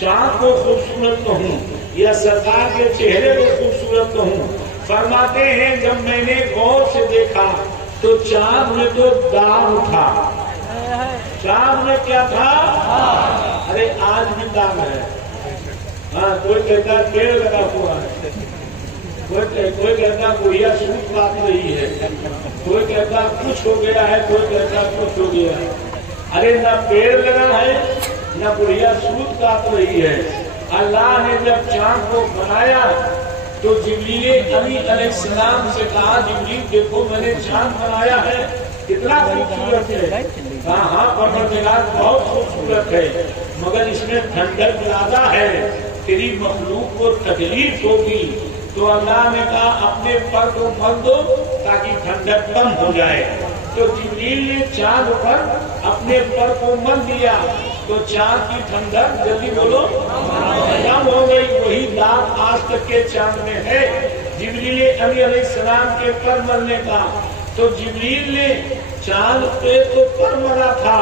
چاند کو خوبصورت کہوں یا سرکار کے چہرے کو خوبصورت کہوں؟ فرماتے ہیں جب میں نے غور سے دیکھا تو چاند میں تو داغ تھا. چاند میں کیا تھا؟ ارے آج بھی داغ ہے. ہاں کوئی کہتا ہے پیڑ لگا ہوا ہے, کوئی کہتا گڑیا سوٹ کاٹ رہی ہے, کوئی کہتا کچھ ہو گیا ہے, کوئی کہتا کچھ ہو گیا ہے. ارے نہ پیڑ لگا ہے نہ گڑیا سوٹ کاٹ رہی ہے. اللہ نے جب چاند کو بنایا تو جبریل علیہ السلام سے کہا جبریل دیکھو میں نے چاند بنایا ہے کتنا خوبصورت ہے. ہاں پروردگار بہت خوبصورت ہے مگر اس میں ٹھنڈک زیادہ ہے, تیری مخلوق کو تکلیف ہوگی. تو اللہ نے کہا اپنے پر کو مل دو تاکہ ٹھنڈک کم ہو جائے. تو جبریل نے چاند پر اپنے پر کو مل دیا تو چاند کی ٹھنڈک جلدی بولو کم ہو گئی. وہی داغ آج تک کے چاند میں ہے. جبریل علیہ السلام کے پر ملنے کا تو جبریل نے چاند پہ تو پر ملا تھا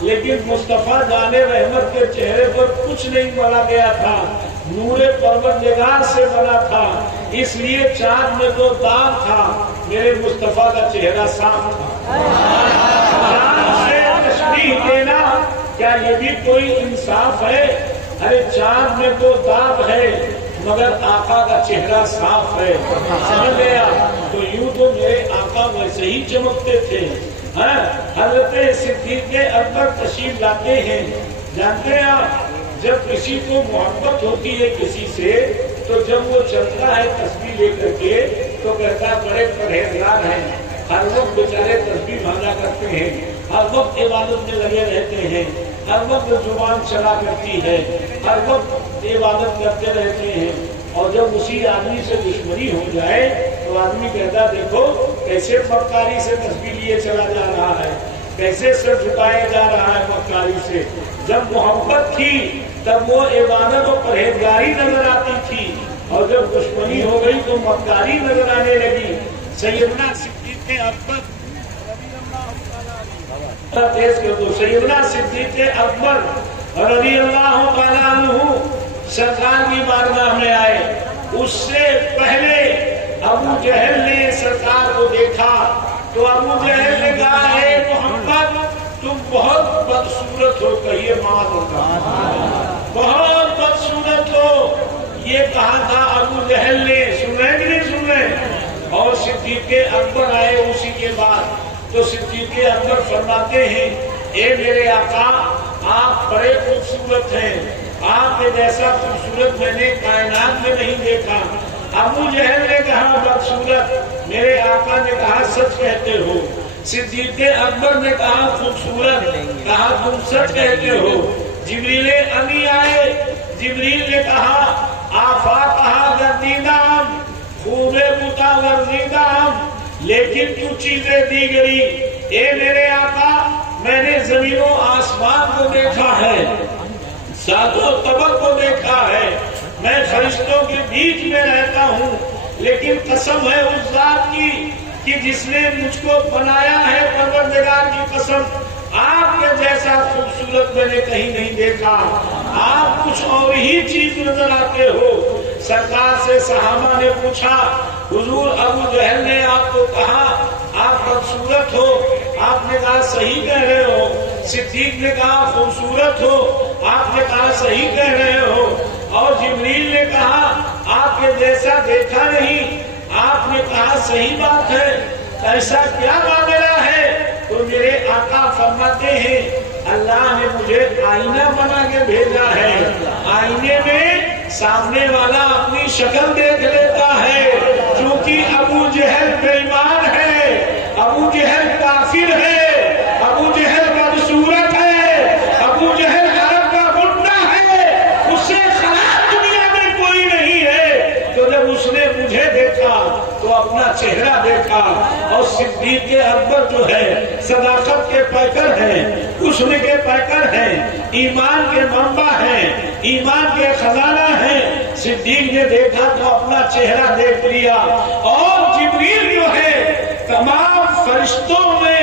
لیکن مصطفیٰ جان رحمت کے چہرے پر کچھ نہیں ملا گیا تھا, نور پروردگار سے بنا تھا. اس لیے چاند میں تو داغ تھا, میرے مصطفیٰ کا چہرہ صاف تھا. چاند سے تشبیہ دینا کیا یہ بھی کوئی انصاف ہے؟ ارے چاند میں تو داغ ہے مگر آقا کا چہرہ صاف ہے. سمجھ گیا؟ تو یوں تو میرے آقا ویسے ہی چمکتے تھے. حضرت صدیق اکبر تشریف لاتے ہیں. جانتے ہیں آپ جب کسی کو محبت ہوتی ہے کسی سے تو جب وہ چلتا ہے تسبیح لے کر کے تو کہتا بڑے پرہیزگار ہیں, ہر وقت بیچارے تسبیح مانگا کرتے ہیں, ہر وقت عبادت میں لگے رہتے ہیں, ہر وقت زبان چلا کرتی ہے, ہر وقت عبادت کرتے رہتے ہیں. اور جب اسی آدمی سے دشمنی ہو جائے تو آدمی کہتا دیکھو کیسے مکاری سے تسبیح لیے چلا جا رہا ہے, کیسے سر جھکایا جا رہا ہے مکاری سے. جب محبت تھی تب وہ عبادت و پرہیزگاری نظر آتی تھی اور جب دشمنی ہو گئی تو مکاری نظر آنے لگی. سیدنا صدیق اکبر سیدنا صدیق اکبر رضی اللہ تعالیٰ عنہ سرکار کی بارگاہ میں آئے. اس سے پہلے ابو جہل نے سرکار کو دیکھا تو ابو جہل نے کہا اے محمد تم بہت بدصورت ہو. کہیے معاذ اللہ, بہت بدصورت ہو. یہ کہا تھا ابو جہل نے. سن رہے کہ نہیں سن رہے؟ اور صدیق اکبر آئے اسی کے بعد. تو صدیق اکبر فرماتے ہیں اے میرے آقا آپ بڑے خوبصورت ہیں, آپ کے جیسا خوبصورت میں نے کائنات میں نہیں دیکھا. ابو جہل نے کہا بدصورت, میرے آقا نے کہا سچ کہتے ہو. صدیق اکبر نے کہا خوبصورت, کہا تم سچ کہتے ہو. جبریل امی آئے, جبریل نے کہا آفات کہا گردیدام خوب بوتا گردیدام لیکن تو چیزیں دی گئی. اے میرے آقا میں نے زمین و آسمان کو دیکھا ہے, ساتوں طبق کو دیکھا ہے, میں فرشتوں کے بیچ میں رہتا ہوں, لیکن قسم ہے اس ذات کی کہ جس نے مجھ کو بنایا ہے, پروردگار کی قسم آپ کے جیسا خوبصورت میں نے کہیں نہیں دیکھا. آپ کچھ اور ہی چیز نظر آتے ہو. سرکار سے صحابہ نے پوچھا حضور ابو جہل نے آپ کو کہا آپ بدصورت ہو, آپ نے کہا صحیح کہہ رہے ہو. صدیق نے کہا خوبصورت ہو, آپ نے کہا صحیح کہہ رہے ہو. اور جبریل نے کہا آپ کے جیسا دیکھا نہیں, آپ نے کہا صحیح بات ہے. ایسا کیا معاملہ ہے؟ تو میرے آقا فرماتے ہیں اللہ نے مجھے آئینہ بنا کے بھیجا ہے. آئینے میں سامنے والا اپنی شکل دیکھ لیتا ہے. چونکہ ابو جہل بے ایمان ہے, ابو جہل کافر ہے, ابو جہل بدصورت ہے, ابو جہل عرب کا بننا ہے, اس سے خراب دنیا میں کوئی نہیں ہے. تو جب اس نے مجھے دیکھا تو اپنا چہرہ دیکھا. اور صدیق اکبر جو ہے صداقت کے پیکر ہیں, حسن کے پیکر ہیں, ایمان کے منبع ہیں, ایمان کے خزانہ ہیں. صدیق نے دیکھا تو اپنا چہرہ دیکھ لیا. اور جبریل جو ہے تمام فرشتوں میں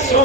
100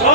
100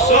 100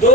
2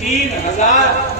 3000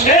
6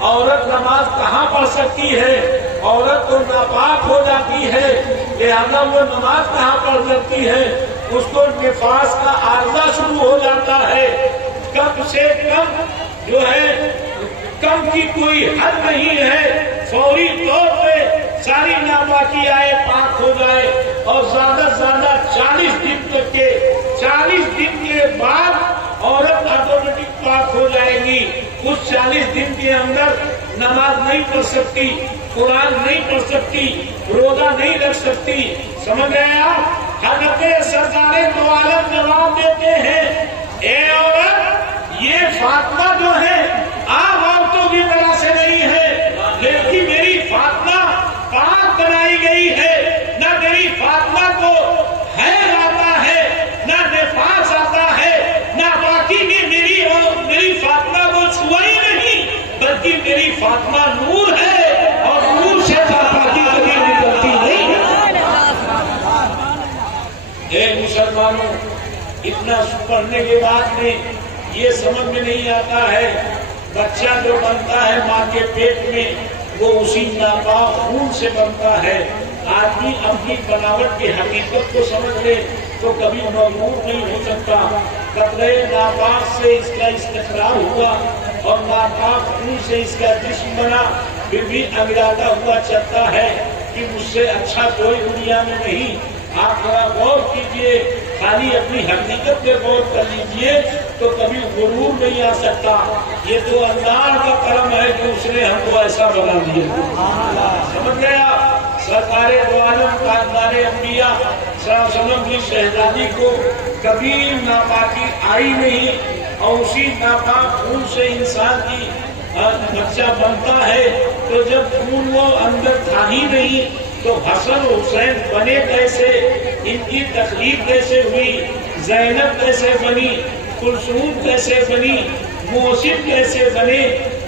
عورت نماز کہاں پڑھ سکتی ہے؟ عورت تو ناپاک ہو جاتی ہے، لہذا وہ نماز کہاں پڑھ سکتی ہے؟ اس کو نفاس کا عارضہ شروع ہو جاتا ہے۔ کم سے کم جو ہے کم کی کوئی حد نہیں ہے، فوری طور پہ ساری ناپاکی آئے پاک ہو جائے، اور زیادہ سے زیادہ 40 دن تک کے 40 دن کے بعد عورت آٹومیٹک پاک ہو جائے گی۔ اس 40 دن کے اندر نماز نہیں پڑھ سکتی، قرآن نہیں پڑھ سکتی، روزہ نہیں رکھ سکتی۔ سمجھ گئے آپ؟ حضرت سرکار دو عالم جواب دیتے ہیں، اے عورت، یہ فاطمہ جو ہے عام عورتوں کی طرح سے نہیں ہے، لیکن میری فاطمہ پاک بنائی گئی ہے، نہ میری فاطمہ کو حیض آتا ہے، نہ نفاس آتا ہے، نہ باقی میں میری فاطمہ کو چھوا ہی نہیں، بلکہ میری فاطمہ نور ہے، اور نور سے ناپاکی کبھی نکلتی نہیں۔ اے مسلمانوں، اتنا پڑھنے کے بعد میں یہ سمجھ میں نہیں آتا ہے، بچہ جو بنتا ہے ماں کے پیٹ میں وہ اسی ناپاک خون سے بنتا ہے۔ آدمی اپنی بناوٹ کی حقیقت کو سمجھ لے تو کبھی مغرور نہیں ہو سکتا۔ قطرے ناپاک سے اس کا استقرار ہوا اور ناپاک خون سے اس کا جسم بنا، پھر بھی انگڑاتا ہوا چلتا ہے کہ مجھ سے اچھا کوئی دنیا میں نہیں۔ آپ ذرا غور کیجئے، خالی اپنی حقیقت پہ غور کر لیجئے تو کبھی غرور نہیں آ سکتا۔ یہ تو اللہ کا کرم ہے کہ اس نے ہم کو ایسا بنا دیا۔ سمجھ گئے آپ؟ سرکار دو عالم تاجدار انبیاء صلی اللہ علیہ وسلم کی شہزادی کو کبھی ناپاکی آئی نہیں، اور اسی ناپاک خون سے انسان کی بچہ بنتا ہے، تو جب خون وہ اندر تھا ہی نہیں تو حسن حسین بنے کیسے؟ ان کی تخلیق کیسے ہوئی؟ زینب کیسے بنی؟ کلثوم کیسے بنی؟ محسن کیسے بنے؟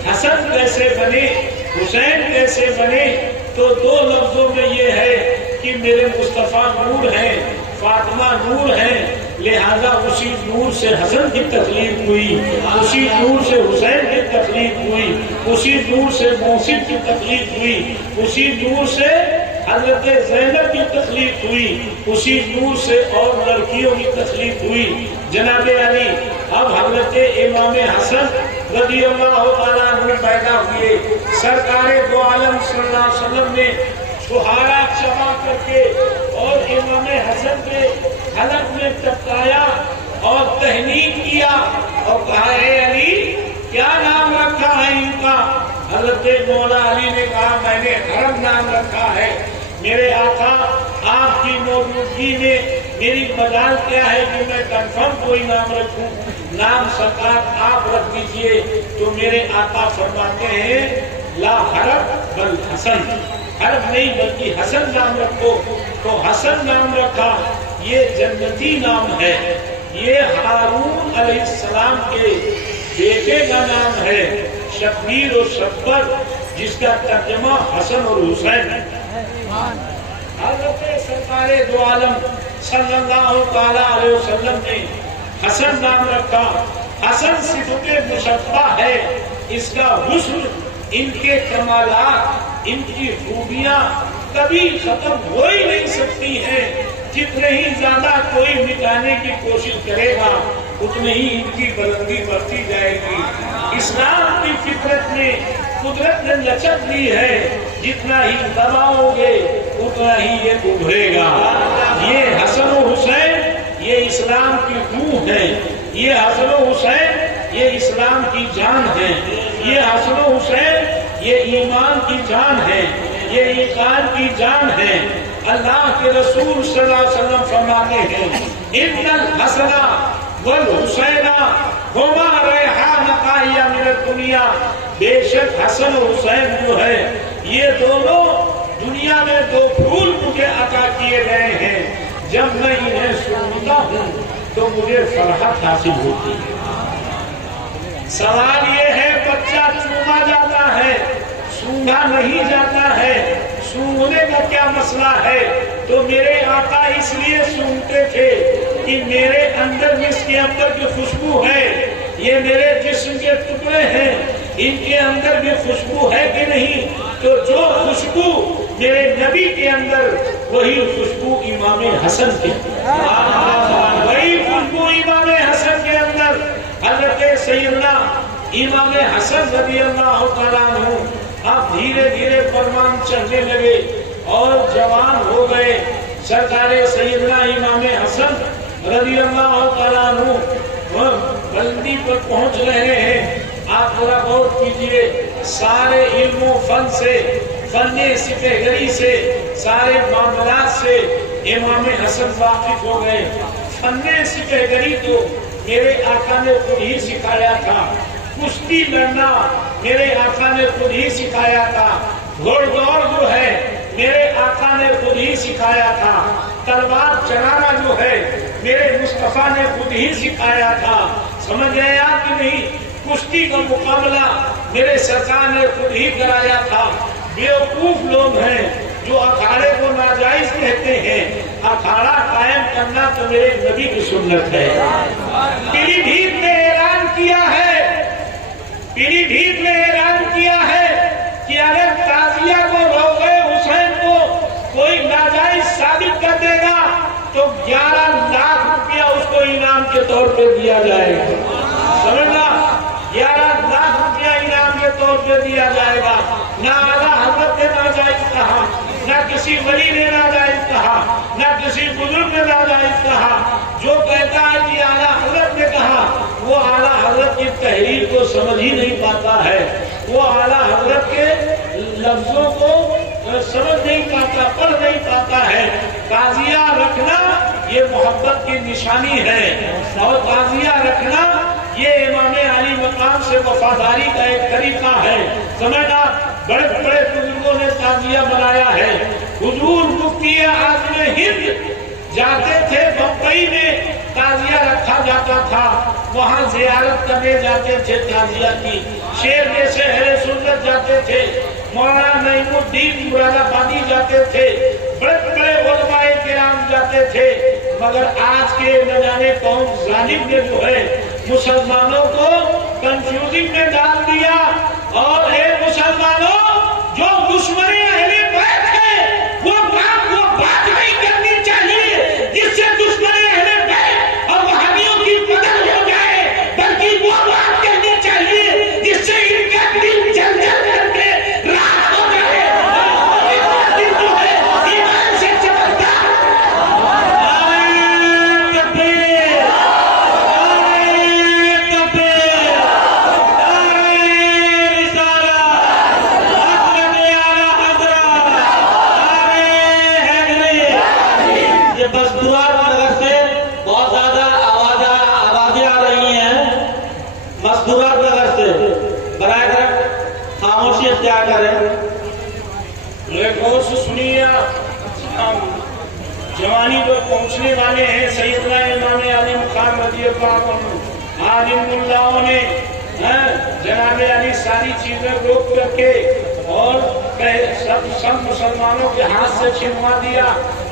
حسن کیسے بنے؟ حسین کیسے بنے؟ تو دو لفظوں میں یہ ہے کہ میرے مصطفیٰ نور ہیں، فاطمہ نور ہیں، لہذا اسی نور سے حسن کی تخلیق ہوئی، اسی نور سے حسین کی تخلیق ہوئی، اسی نور سے محسن کی تخلیق ہوئی، اسی نور سے حضرت زینب کی تخلیق ہوئی، اسی نور سے اور لڑکیوں کی تخلیق ہوئی۔ جناب علی، اب حضرت امام حسن رضی اللہ تعالیٰ عنہ پیدا ہوئے، سرکار دو عالم صلی اللہ علیہ وسلم نے چھہارا چبا کر کے اور امام حسن کے حلق میں چپکایا اور تہنیت کیا اور کہا، اے علی، کیا نام رکھا ہے ان کا؟ حضرت مولا علی نے کہا، میں نے حرم نام رکھا ہے۔ میرے آقا، آپ کی موجودگی میں میری مجال کیا ہے کہ میں کنفرم کوئی نام رکھوں؟ نام سرکار آپ رکھ دیجئے۔ تو میرے آقا فرماتے ہیں، لا حرم بل حسن، حرم نہیں بلکہ حسن نام رکھو۔ تو حسن نام رکھا، یہ جنتی نام ہے، یہ ہارون علیہ السلام کے بیٹے کا نام ہے، شبیر و شبر، جس کا ترجمہ حسن اور حسین ہے۔ حضرت سرکار دو عالم صلی اللہ تعالیٰ علیہ وسلم نے حسن نام رکھا۔ حسن صفت مشبہ ہے، اس کا حسن، ان کے کمالات، ان کی خوبیاں کبھی ختم ہو ہی نہیں سکتی ہیں۔ جتنے ہی زیادہ کوئی مٹانے کی کوشش کرے گا اتنے ہی ان کی بلندی بڑھتی جائے گی۔ اسلام کی فطرت میں قدرت نے لچک دی ہے، جتنا ہی دباؤ گے اتنا ہی یہ ابھرے گا۔ یہ حسن و حسین یہ اسلام کی روح ہے، یہ حسن و حسین یہ اسلام کی جان ہے، یہ حسن و حسین یہ ایمان کی جان ہے، یہ ایقان کی جان ہے۔ اللہ کے رسول صلی اللہ علیہ وسلم فرماتے ہیں، ان الحسن والحسین ہما ریحانتایا من الدنیا، بے شک حسن و حسین جو ہے یہ دونوں دنیا میں دو پھول مجھے عطا کیے گئے ہیں، جب میں انہیں سنتا ہوں تو مجھے فرحت حاصل ہوتی ہے۔ سوال یہ ہے، بچہ چوما جاتا ہے، سونگا نہیں جاتا ہے، سونگنے کا کیا مسئلہ ہے؟ تو میرے آقا اس لیے سونگتے تھے کہ میرے اندر مسک عنبر کی خوشبو ہے، یہ میرے جسم کے ٹکڑے ہیں، ان کے اندر بھی خوشبو ہے کہ نہیں؟ تو جو خوشبو میرے نبی کے اندر وہی خوشبو امام حسن کے وہی خوشبو امام حسن کے اندر حضرت سیدنا امام حسن رضی اللہ تعالیٰ عنہ اب دھیرے دھیرے فرمان چڑھنے لگے اور جوان ہو گئے. سرکار سیدنا امام حسن رضی اللہ تعالیٰ عنہ بلندی پر پہنچ رہے ہیں. آپ ذرا غور کیجئے، سارے علم و فن سے، فن سپہری سے، سارے معاملات سے امام حسن واقف ہو گئے. فن سپہری تو میرے آقا نے خود ہی سکھایا تھا، کشتی لڑنا میرے آقا نے خود ہی سکھایا تھا، گھوڑ دوڑ جو ہے میرے آقا نے خود ہی سکھایا تھا، تلوار چلانا جو ہے میرے مصطفیٰ نے خود ہی سکھایا تھا. سمجھ گئے آپ کہ نہیں؟ کشتی کا مقابلہ میرے سرکار نے خود ہی کرایا تھا. بیوقوف لوگ ہیں جو اکھاڑے کو ناجائز کہتے ہیں. اکھاڑا قائم کرنا تو میرے نبی کی سنت ہے. پیلی بھیت نے اعلان کیا ہے، پیلی بھیت نے اعلان کیا ہے کہ اگر تازیہ کو روغے حسین کو کوئی ناجائز ثابت کر دے گا تو 11 لاکھ روپیہ اس کو انعام کے طور پہ دیا جائے گا. سمجھنا، 11 لاکھ روپیہ انعام کے طور پہ دیا جائے گا. نہ اعلیٰ حضرت نے ناجائز کہا، نہ کسی ولی نے ناجائز کہا، نہ کسی بزرگ نے ناجائز کہا. جو کہتا ہے کہ اعلیٰ حضرت نے کہا وہ اعلیٰ حضرت کی تحریر کو سمجھ ہی نہیں پاتا ہے، وہ اعلیٰ حضرت کے لفظوں کو سمجھ نہیں پاتا، پڑھ نہیں پاتا ہے. تعزیہ رکھنا یہ محبت کی نشانی ہے، اور تعزیہ رکھنا یہ امام علی مقام سے وفاداری کا ایک طریقہ ہے. سمجھنا، بڑے بڑے بزرگوں نے تعزیہ بنایا ہے. حضور مفتی اعظم ہند جاتے تھے بمبئی میں، تعزیہ رکھا جاتا تھا، وہاں زیارت کرنے جاتے تھے تعزیہ کی. شیر جیسے اہل سنت جاتے تھے، مولانا نعیم الدین مراد آبادی جاتے تھے، بڑے بڑے علماء کرام جاتے تھے. مگر آج کے نہ جانے کون ظالم نے جو ہے مسلمانوں کو کنفیوزنگ میں ڈال دیا. اور اے مسلمانوں، جو دشمن اہل بیت ہے وہ بات نہیں کرنی چاہیے جس سے دشمن اہل بیت اور وہابیوں کی مدد ہو جائے، بلکہ وہ بات کرنی چاہیے جس سے ان کا دل جل جل کر کے راحت ہو جائے. دل جو ہے ایمان سے چمکتا. غور سے سنیے، جوانی جو پہنچنے والے ہیں سیدنا امام علی مقام رضی اللہ عنہ، عالم اللہ نے جناب علی ساری چیزیں روک کر کے اور سب مسلمانوں کے ہاتھ سے چھنوا دیا،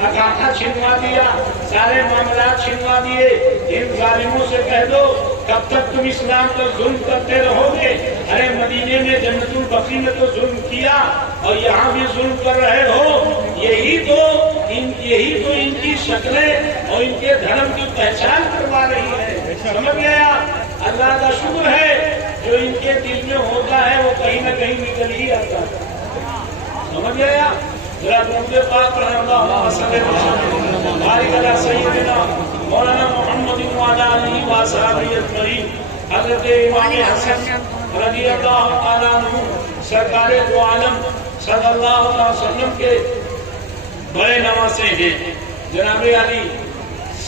اگاٹھا چھنوا دیا، سارے معاملات چھنوا دیے. ان ظالموں سے کہہ دو کب تک تم اسلام پر ظلم کرتے رہو گے؟ ارے مدینے میں جنت البقیع میں تو ظلم کیا اور یہاں بھی ظلم کر رہے ہو. یہی تو ان کی شکلیں اور ان کے دھرم کی پہچان کروا رہی ہے. سمجھ گیا؟ اللہ کا شکر ہے جو ان کے دل میں ہوتا ہے وہ کہیں نہ کہیں نکل ہی آتا ہے. سمجھ گیا؟ ذرا درود پاک پر اللہم صلی وسلم بارک علی سیدنا مولانا محمد وعلی آلہ وصحبہ اجمعین. حضرت امام حسن رضی اللہ تعالیٰ عنہ سرکار دو عالم صلی اللہ علیہ وسلم کے بڑے نواسے ہیں. جناب علی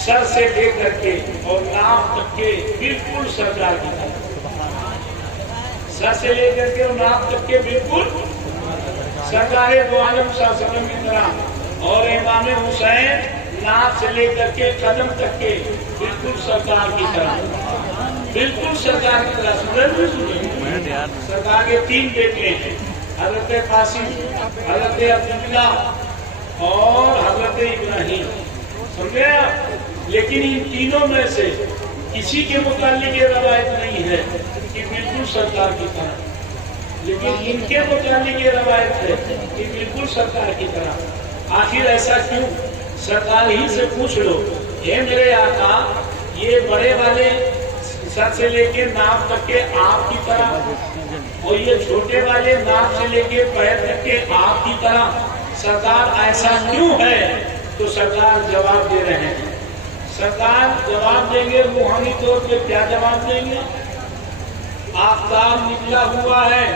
سر سے لے کر کے اور ناف تک کے بالکل سرکار کی طرح، سر سے لے کر کے اور ناف تک کے بالکل سرکار دو عالم صلی اللہ علیہ وسلم کی طرح. اور امام حسین ناف سے لے کر کے قدم تک کے بالکل سرکار کی طرح، بالکل سرکار کی طرح. سرکار کے 3 بیٹے ہیں، حضرت قاسم، حضرت عبداللہ اور حضرت ابراہیم. سمجھے؟ لیکن ان تینوں میں سے کسی کے متعلق یہ روایت نہیں ہے کہ بالکل سرکار کی طرح. لیکن ان کے متعلق یہ روایت ہے کہ بالکل سرکار کی طرح۔ آخر ایسا کیوں؟ سرکار ہی سے پوچھ لو، اے میرے آقا یہ بڑے والے سر سے لے کے ناف تک کے آپ کی طرح، اور یہ چھوٹے والے ناف سے لے کے پیر تک کے آپ کی طرح، سرکار ایسا کیوں ہے؟ تو سرکار جواب دے رہے ہیں۔ سرکار جواب دیں گے روحانی طور پہ، کیا جواب دیں گے؟ آفتاب نکلا ہوا ہے،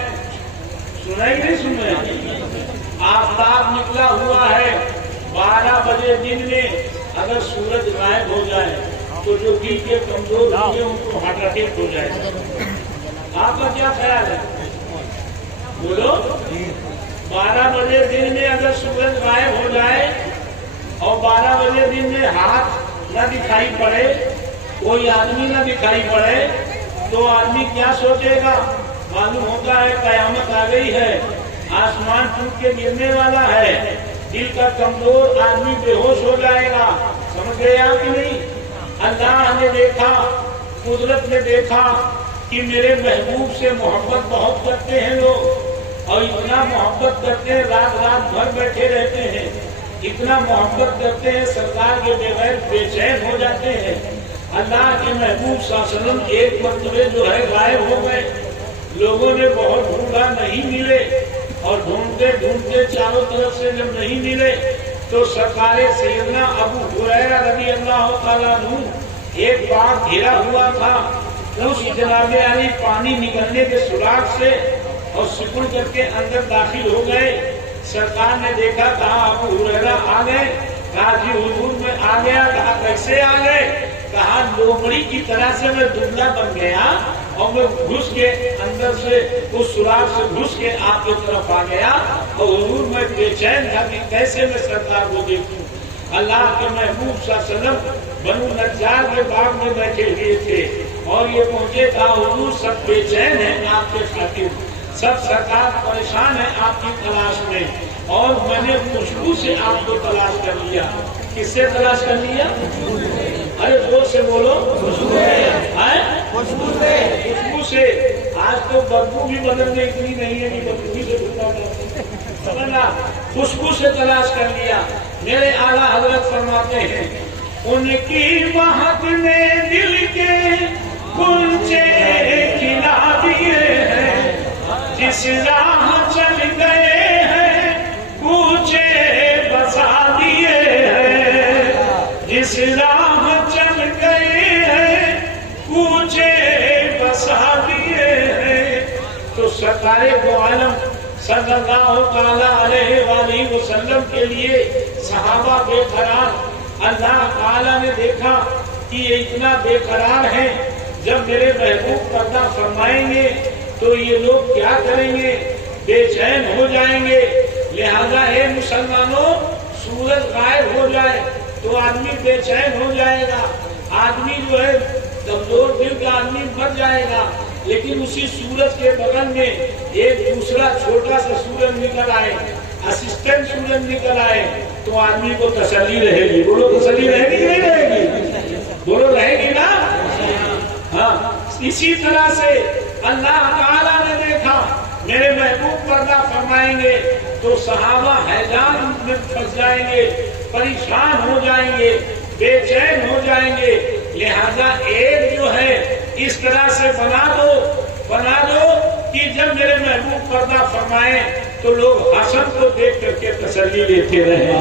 سنا ہی نہیں سنا؟ آفتاب نکلا ہوا ہے، 12 بجے دن میں اگر سورج غائب ہو جائے تو جو دل کے کمزور ہوئے ان کو ہارٹ اٹیک ہو جائے گا۔ آپ کا کیا خیال ہے؟ بولو۔ 12 بجے دن میں اگر سورج غائب ہو جائے اور 12 بجے دن میں ہاتھ نہ دکھائی پڑے، کوئی آدمی نہ دکھائی پڑے، تو آدمی کیا سوچے گا؟ معلوم ہوتا ہے قیامت آ گئی ہے، آسمان ٹوٹ کے گرنے والا ہے، دل کا کمزور آدمی بے ہوش ہو جائے گا۔ سمجھ گئے آپ کہ نہیں؟ اللہ نے دیکھا، قدرت نے دیکھا کہ میرے محبوب سے محبت بہت کرتے ہیں لوگ، اور اتنا محبت کرتے ہیں رات رات بھر بیٹھے رہتے ہیں، اتنا محبت کرتے ہیں سرکار کے بغیر بے چین ہو جاتے ہیں۔ اللہ کے محبوب صلی اللہ علیہ وسلم ایک مرتبہ جو ہے غائب ہو گئے، لوگوں نے بہت ڈھونڈا، نہیں ملے، اور ڈھونڈتے ڈھونڈتے چاروں طرف سے جب نہیں ملے تو سرکار سیدنا ابو ہریرہ رضی اللہ تعالیٰ عنہ ایک باغ گھرا ہوا تھا، اس جناب علی پانی نکلنے کے سوراخ سے اور سکڑ کر کے اندر داخل ہو گئے۔ سرکار نے دیکھا، کہا ابو ہریرہ آ گئے؟ کہا جی حضور میں آ گیا۔ کہا کیسے آ گئے؟ کہا لومڑی کی طرح سے میں دبلا بن گیا اور میں گھس کے اندر سے اس سوراخ سے گھس کے آپ کی طرف آ گیا، اور حضور میں بے چین تھا کہ کیسے میں سرکار کو دیکھوں۔ اللہ کے محبوب صلی اللہ علیہ وسلم بنو نجار کے باغ میں بیٹھے ہوئے تھے اور یہ پہنچے، کہا حضور سب بے چین ہیں آپ کے خاطر، سب سرکار پریشان ہے آپ کی تلاش میں، اور میں نے خوشبو سے آپ کو تلاش کر لیا۔ کس سے تلاش کر لیا؟ ارے زور سے بولو۔ خوشبو سے۔ آج تو بدبو بھی بدل میں اتنی نہیں ہے کہ بدبو سے بھولا، خوشبو سے تلاش کر لیا۔ میرے اعلیٰ حضرت فرماتے ہیں، ان کی مہک نے دل کے کلچے کھلا دیے ہیں، جس راہ چل گئے ہیں کوچے بسا دیے ہیں، جس راہ چل گئے ہیں کوچے بسا دیے ہیں۔ تو سرکار دو عالم صلی اللہ تعالی علیہ وآلہ وسلم کے لیے صحابہ بے قرار، اللہ تعالیٰ نے دیکھا کہ یہ اتنا بے قرار ہے، جب میرے محبوب پردہ فرمائیں گے تو یہ لوگ کیا کریں گے؟ بے چین ہو جائیں گے۔ لہذا اے مسلمانوں، سورج غائب ہو جائے تو آدمی بے چین ہو جائے گا، آدمی جو ہے کمزور دل کا آدمی مر جائے گا، لیکن اسی سورج کے بغل میں ایک دوسرا چھوٹا سا سورج نکل آئے، اسسٹنٹ سورج نکل آئے، تو آدمی کو تسلی رہے گی۔ بولو تسلی رہے گی نہیں رہے گی؟ بولو رہے گی نا؟ ہاں، اسی طرح سے اللہ تعالیٰ نے دیکھا میرے محبوب پردہ فرمائیں گے تو صحابہ حیران میں پھنس جائیں گے، پریشان ہو جائیں گے، بے چین ہو جائیں گے۔ لہذا ایک جو ہے اس طرح سے بنا دو کہ جب میرے محبوب پردہ فرمائیں تو لوگ حسن کو دیکھ کر کے تسلی لیتے رہیں،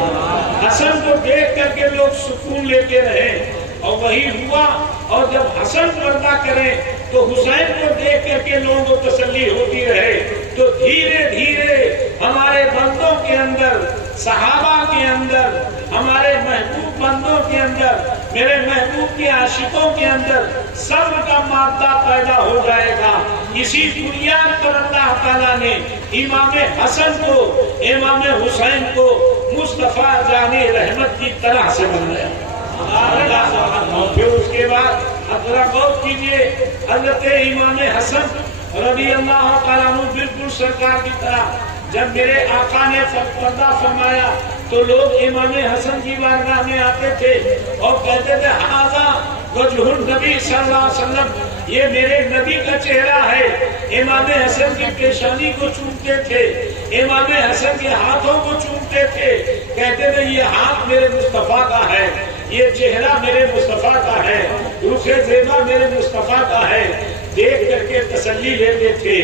حسن کو دیکھ کر کے لوگ سکون لیتے رہیں، اور وہی ہوا۔ اور جب حسن پردہ کریں تو حسین کو دیکھ کر کے لوگوں کو تسلی ہوتی رہے، تو دھیرے دھیرے ہمارے بندوں کے اندر، صحابہ کے اندر، ہمارے محبوب بندوں کے اندر، میرے محبوب کے عاشقوں کے اندر صبر کا مادہ پیدا ہو جائے گا۔ اسی بنیاد پر اللہ تعالیٰ نے امام حسن کو، امام حسین کو مصطفیٰ جان رحمت کی طرح سے بنایا۔ اور پھر اس کے بعد ذرا غور کیجیے، حضرت امام حسن رضی اللہ تعالیٰ عنہ بالکل سرکار کی طرح جب میرے آقا نے پردہ فرمایا تو لوگ امام حسن کی بارگاہ میں آتے تھے اور کہتے تھے ہذا وجہ النبی صلی اللہ علیہ وسلم، یہ میرے نبی کا چہرہ ہے۔ امام حسن کی پیشانی کو چومتے تھے، امام حسن کے ہاتھوں کو چومتے تھے، کہتے تھے یہ ہاتھ میرے مصطفیٰ کا ہے، یہ چہرہ میرے مصطفیٰ کا ہے، رخ زیبا میرے مصطفیٰ کا ہے، دیکھ کر کے تسلی لیتے تھے۔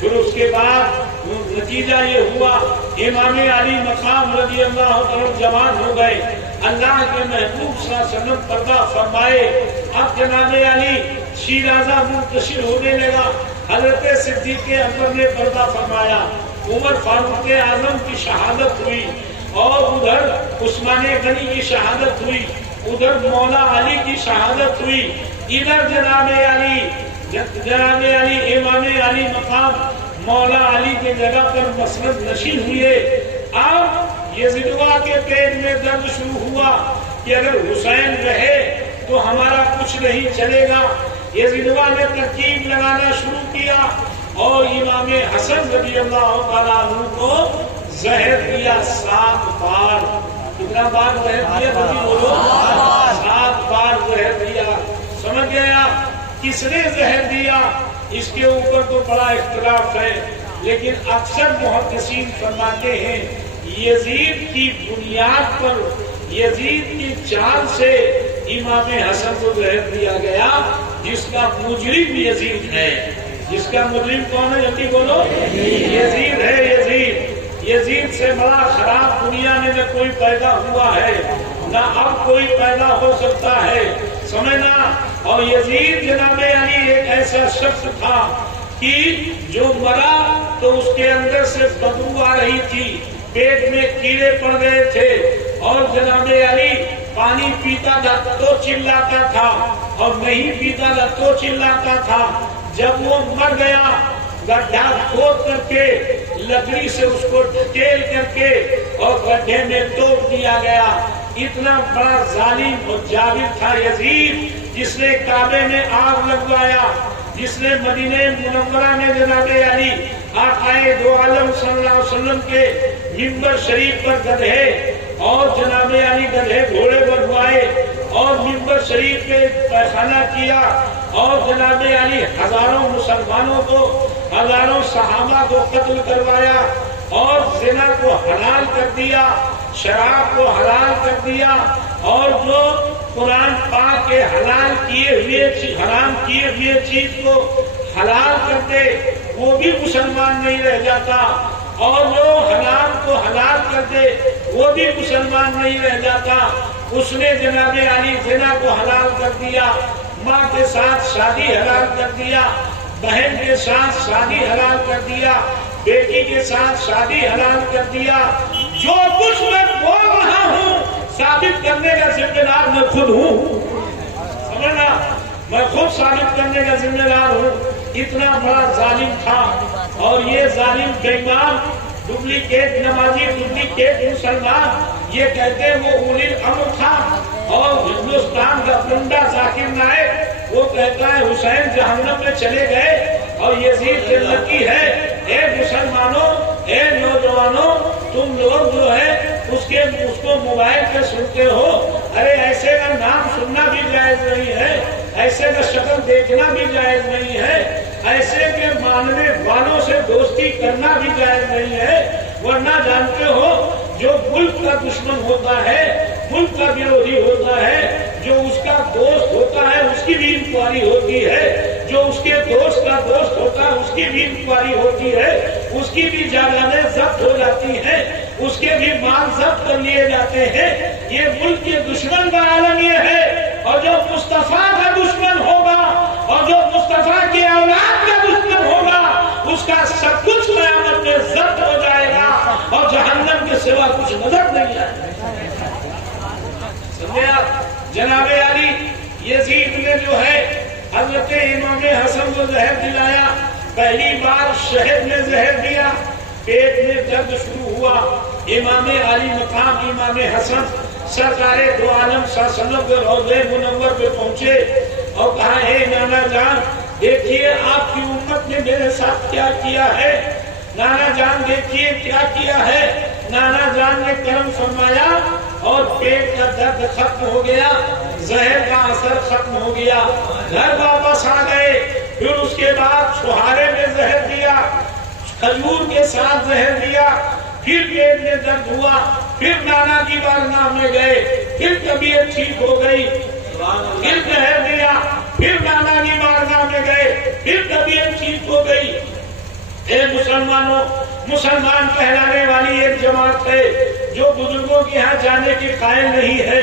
پھر اس کے بعد نتیجہ یہ ہوا امام علی مقام رضی اللہ عنہ جوان ہو گئے، اللہ کے محبوب صلی اللہ علیہ وسلم پردہ فرمائے۔ اب جناب علی شیرازہ منتشر ہونے لگا، حضرت صدیق اکبر نے پردہ فرمایا، عمر فاروق اعظم کی شہادت ہوئی، اور ادھر عثمان غنی کی شہادت ہوئی، ادھر مولا علی کی شہادت ہوئی، ادھر جناب علی امام علی مقام مولا علی کے جگہ پر مسند نشین ہوئے۔ اب یزیدوا کے پیٹ میں درد شروع ہوا کہ اگر حسین رہے تو ہمارا کچھ نہیں چلے گا۔ یزیدوا نے ترکیب لگانا شروع کیا اور امام حسن رضی اللہ تعالیٰ عنہ کو زہر دیا 7 بار۔ کتنا بار زہر دیا؟ بولو 7 بار زہر دیا۔ سمجھ گیا کس نے زہر دیا؟ اس کے اوپر تو بڑا اختلاف ہے، لیکن اکثر محدثین فرماتے ہیں یزید کی بنیاد پر، یزید کی چال سے امام حسن کو زہر دیا گیا، جس کا مجرم یزید ہے۔ جس کا مجرم کون ہے؟ جلدی بولو۔ یزید ہے، یزید۔ یزید سے بڑا خراب دنیا میں نہ کوئی پیدا ہوا ہے، نہ اب کوئی پیدا ہو سکتا ہے، سمجھنا۔ اور یزید جناب علی ایک ایسا شخص تھا کہ جو مرا تو اس کے اندر سے بدبو آ رہی تھی، پیٹ میں کیڑے پڑ گئے تھے، اور جناب علی پانی پیتا تھا تو چلاتا تھا، اور نہیں پیتا تھا تو چلاتا تھا۔ جب وہ مر گیا، گڈھا کھود کر کے لکڑی سے اس کو ڈھکیل کر کے اور گڈھے میں ڈوب دیا گیا۔ اتنا بڑا ظالم اور جابر تھا یزید، جس نے کعبے میں آگ لگوایا، جس نے مدینہ منورہ میں جناب علی آقا دو عالم صلی اللہ علیہ وسلم کے منبر شریف پر گدھے اور جناب علی گدھے گھوڑے بنوائے اور منبر شریف پہ پیخانہ کیا، اور جناب علی ہزاروں مسلمانوں کو، ہزاروں صحابہ کو قتل کروایا، اور زنا کو حلال کر دیا، شراب کو حلال کر دیا، اور جو قرآن پاک کے حرام کیے ہوئے چیز کو حلال کرتے وہ بھی مسلمان نہیں رہ جاتا، اور جو حرام کو حلال کرتے وہ بھی مسلمان نہیں رہ جاتا۔ اس نے جناب علی زنا کو حلال کر دیا، ماں کے ساتھ شادی حلال کر دیا، بہن کے ساتھ شادی حلال کر دیا، بیٹی کے ساتھ شادی حلال کر دیا۔ جو کچھ میں بول رہا ہوں ثابت کرنے کا ذمہ دار میں خود ہوں، سمجھنا، میں خود ثابت کرنے کا ذمہ دار ہوں۔ اتنا بڑا ظالم تھا، اور یہ ظالم بے ایمان، ڈپلیکیٹ نمازی، ڈپلیکیٹ مسلمان، یہ کہتے ہیں وہ اولی الامر تھا۔ اور ہندوستان کا پنڈا ذاکر نائک وہ کہتا ہے حسین جہنم میں چلے گئے اور یزید جنتی ہے۔ اے مسلمانوں، اے نوجوانوں، تم لوگ جو ہے اس کو موبائل پہ سنتے ہو، ارے ایسے کا نام سننا بھی جائز نہیں ہے، ایسے کا شکل دیکھنا بھی جائز نہیں ہے، ایسے کے ماننے والوں سے دوستی کرنا بھی جائز نہیں ہے، ورنہ جانتے ہو جو ملک کا دشمن ہوتا ہے، ملک کا ورودھی ہوتا ہے، جو اس کا دوست ہوتا ہے اس کی بھی انکوائری ہوتی ہے، جو اس کے دوست کا دوست ہوتا ہے اس کی بھی انکوائری ہوتی ہے، اس کی بھی جائیدادیں ضبط ہو جاتی ہیں، اس کے بھی مال ضبط کر لیے جاتے ہیں۔ یہ ملک کے دشمن کا عالم یہ ہے، اور جو مصطفیٰ کا دشمن ہوگا اور جو مصطفیٰ کی اولاد کا دشمن ہوگا اس کا سب کچھ قیامت میں ضبط ہو جائے گا اور جہنم کے سوا کچھ نظر نہیں آئے گا۔ جناب علی یزید نے جو ہے حضرت امام حسن کو زہر دلایا، پہلی بار شہد میں زہر دیا، پیٹ میں درد شروع ہوا، امام علی مقام امام حسن سرکار دو عالم صلی اللہ علیہ وسلم کے روضہ منور پہ پہنچے اور کہا اے نانا جان دیکھیے آپ کی امت نے میرے ساتھ کیا کیا ہے، نانا جان دیکھیے کیا کیا ہے۔ نانا جان نے کرم فرمایا اور پیٹ کا درد ختم ہو گیا، زہر کا اثر ختم ہو گیا، گھر واپس آ گئے کھجور کے ساتھ زہر دیا، پھر پیٹ میں درد ہوا، پھر نانا کی بارگاہ میں گئے، پھر طبیعت ٹھیک ہو گئی، پھر زہر دیا، پھر نانا کی بارگاہ میں گئے، پھر طبیعت ٹھیک ہو گئی۔ اے مسلمانوں، مسلمان کہلانے والی ایک جماعت ہے جو بزرگوں کے ہاں جانے کے قائل نہیں ہے،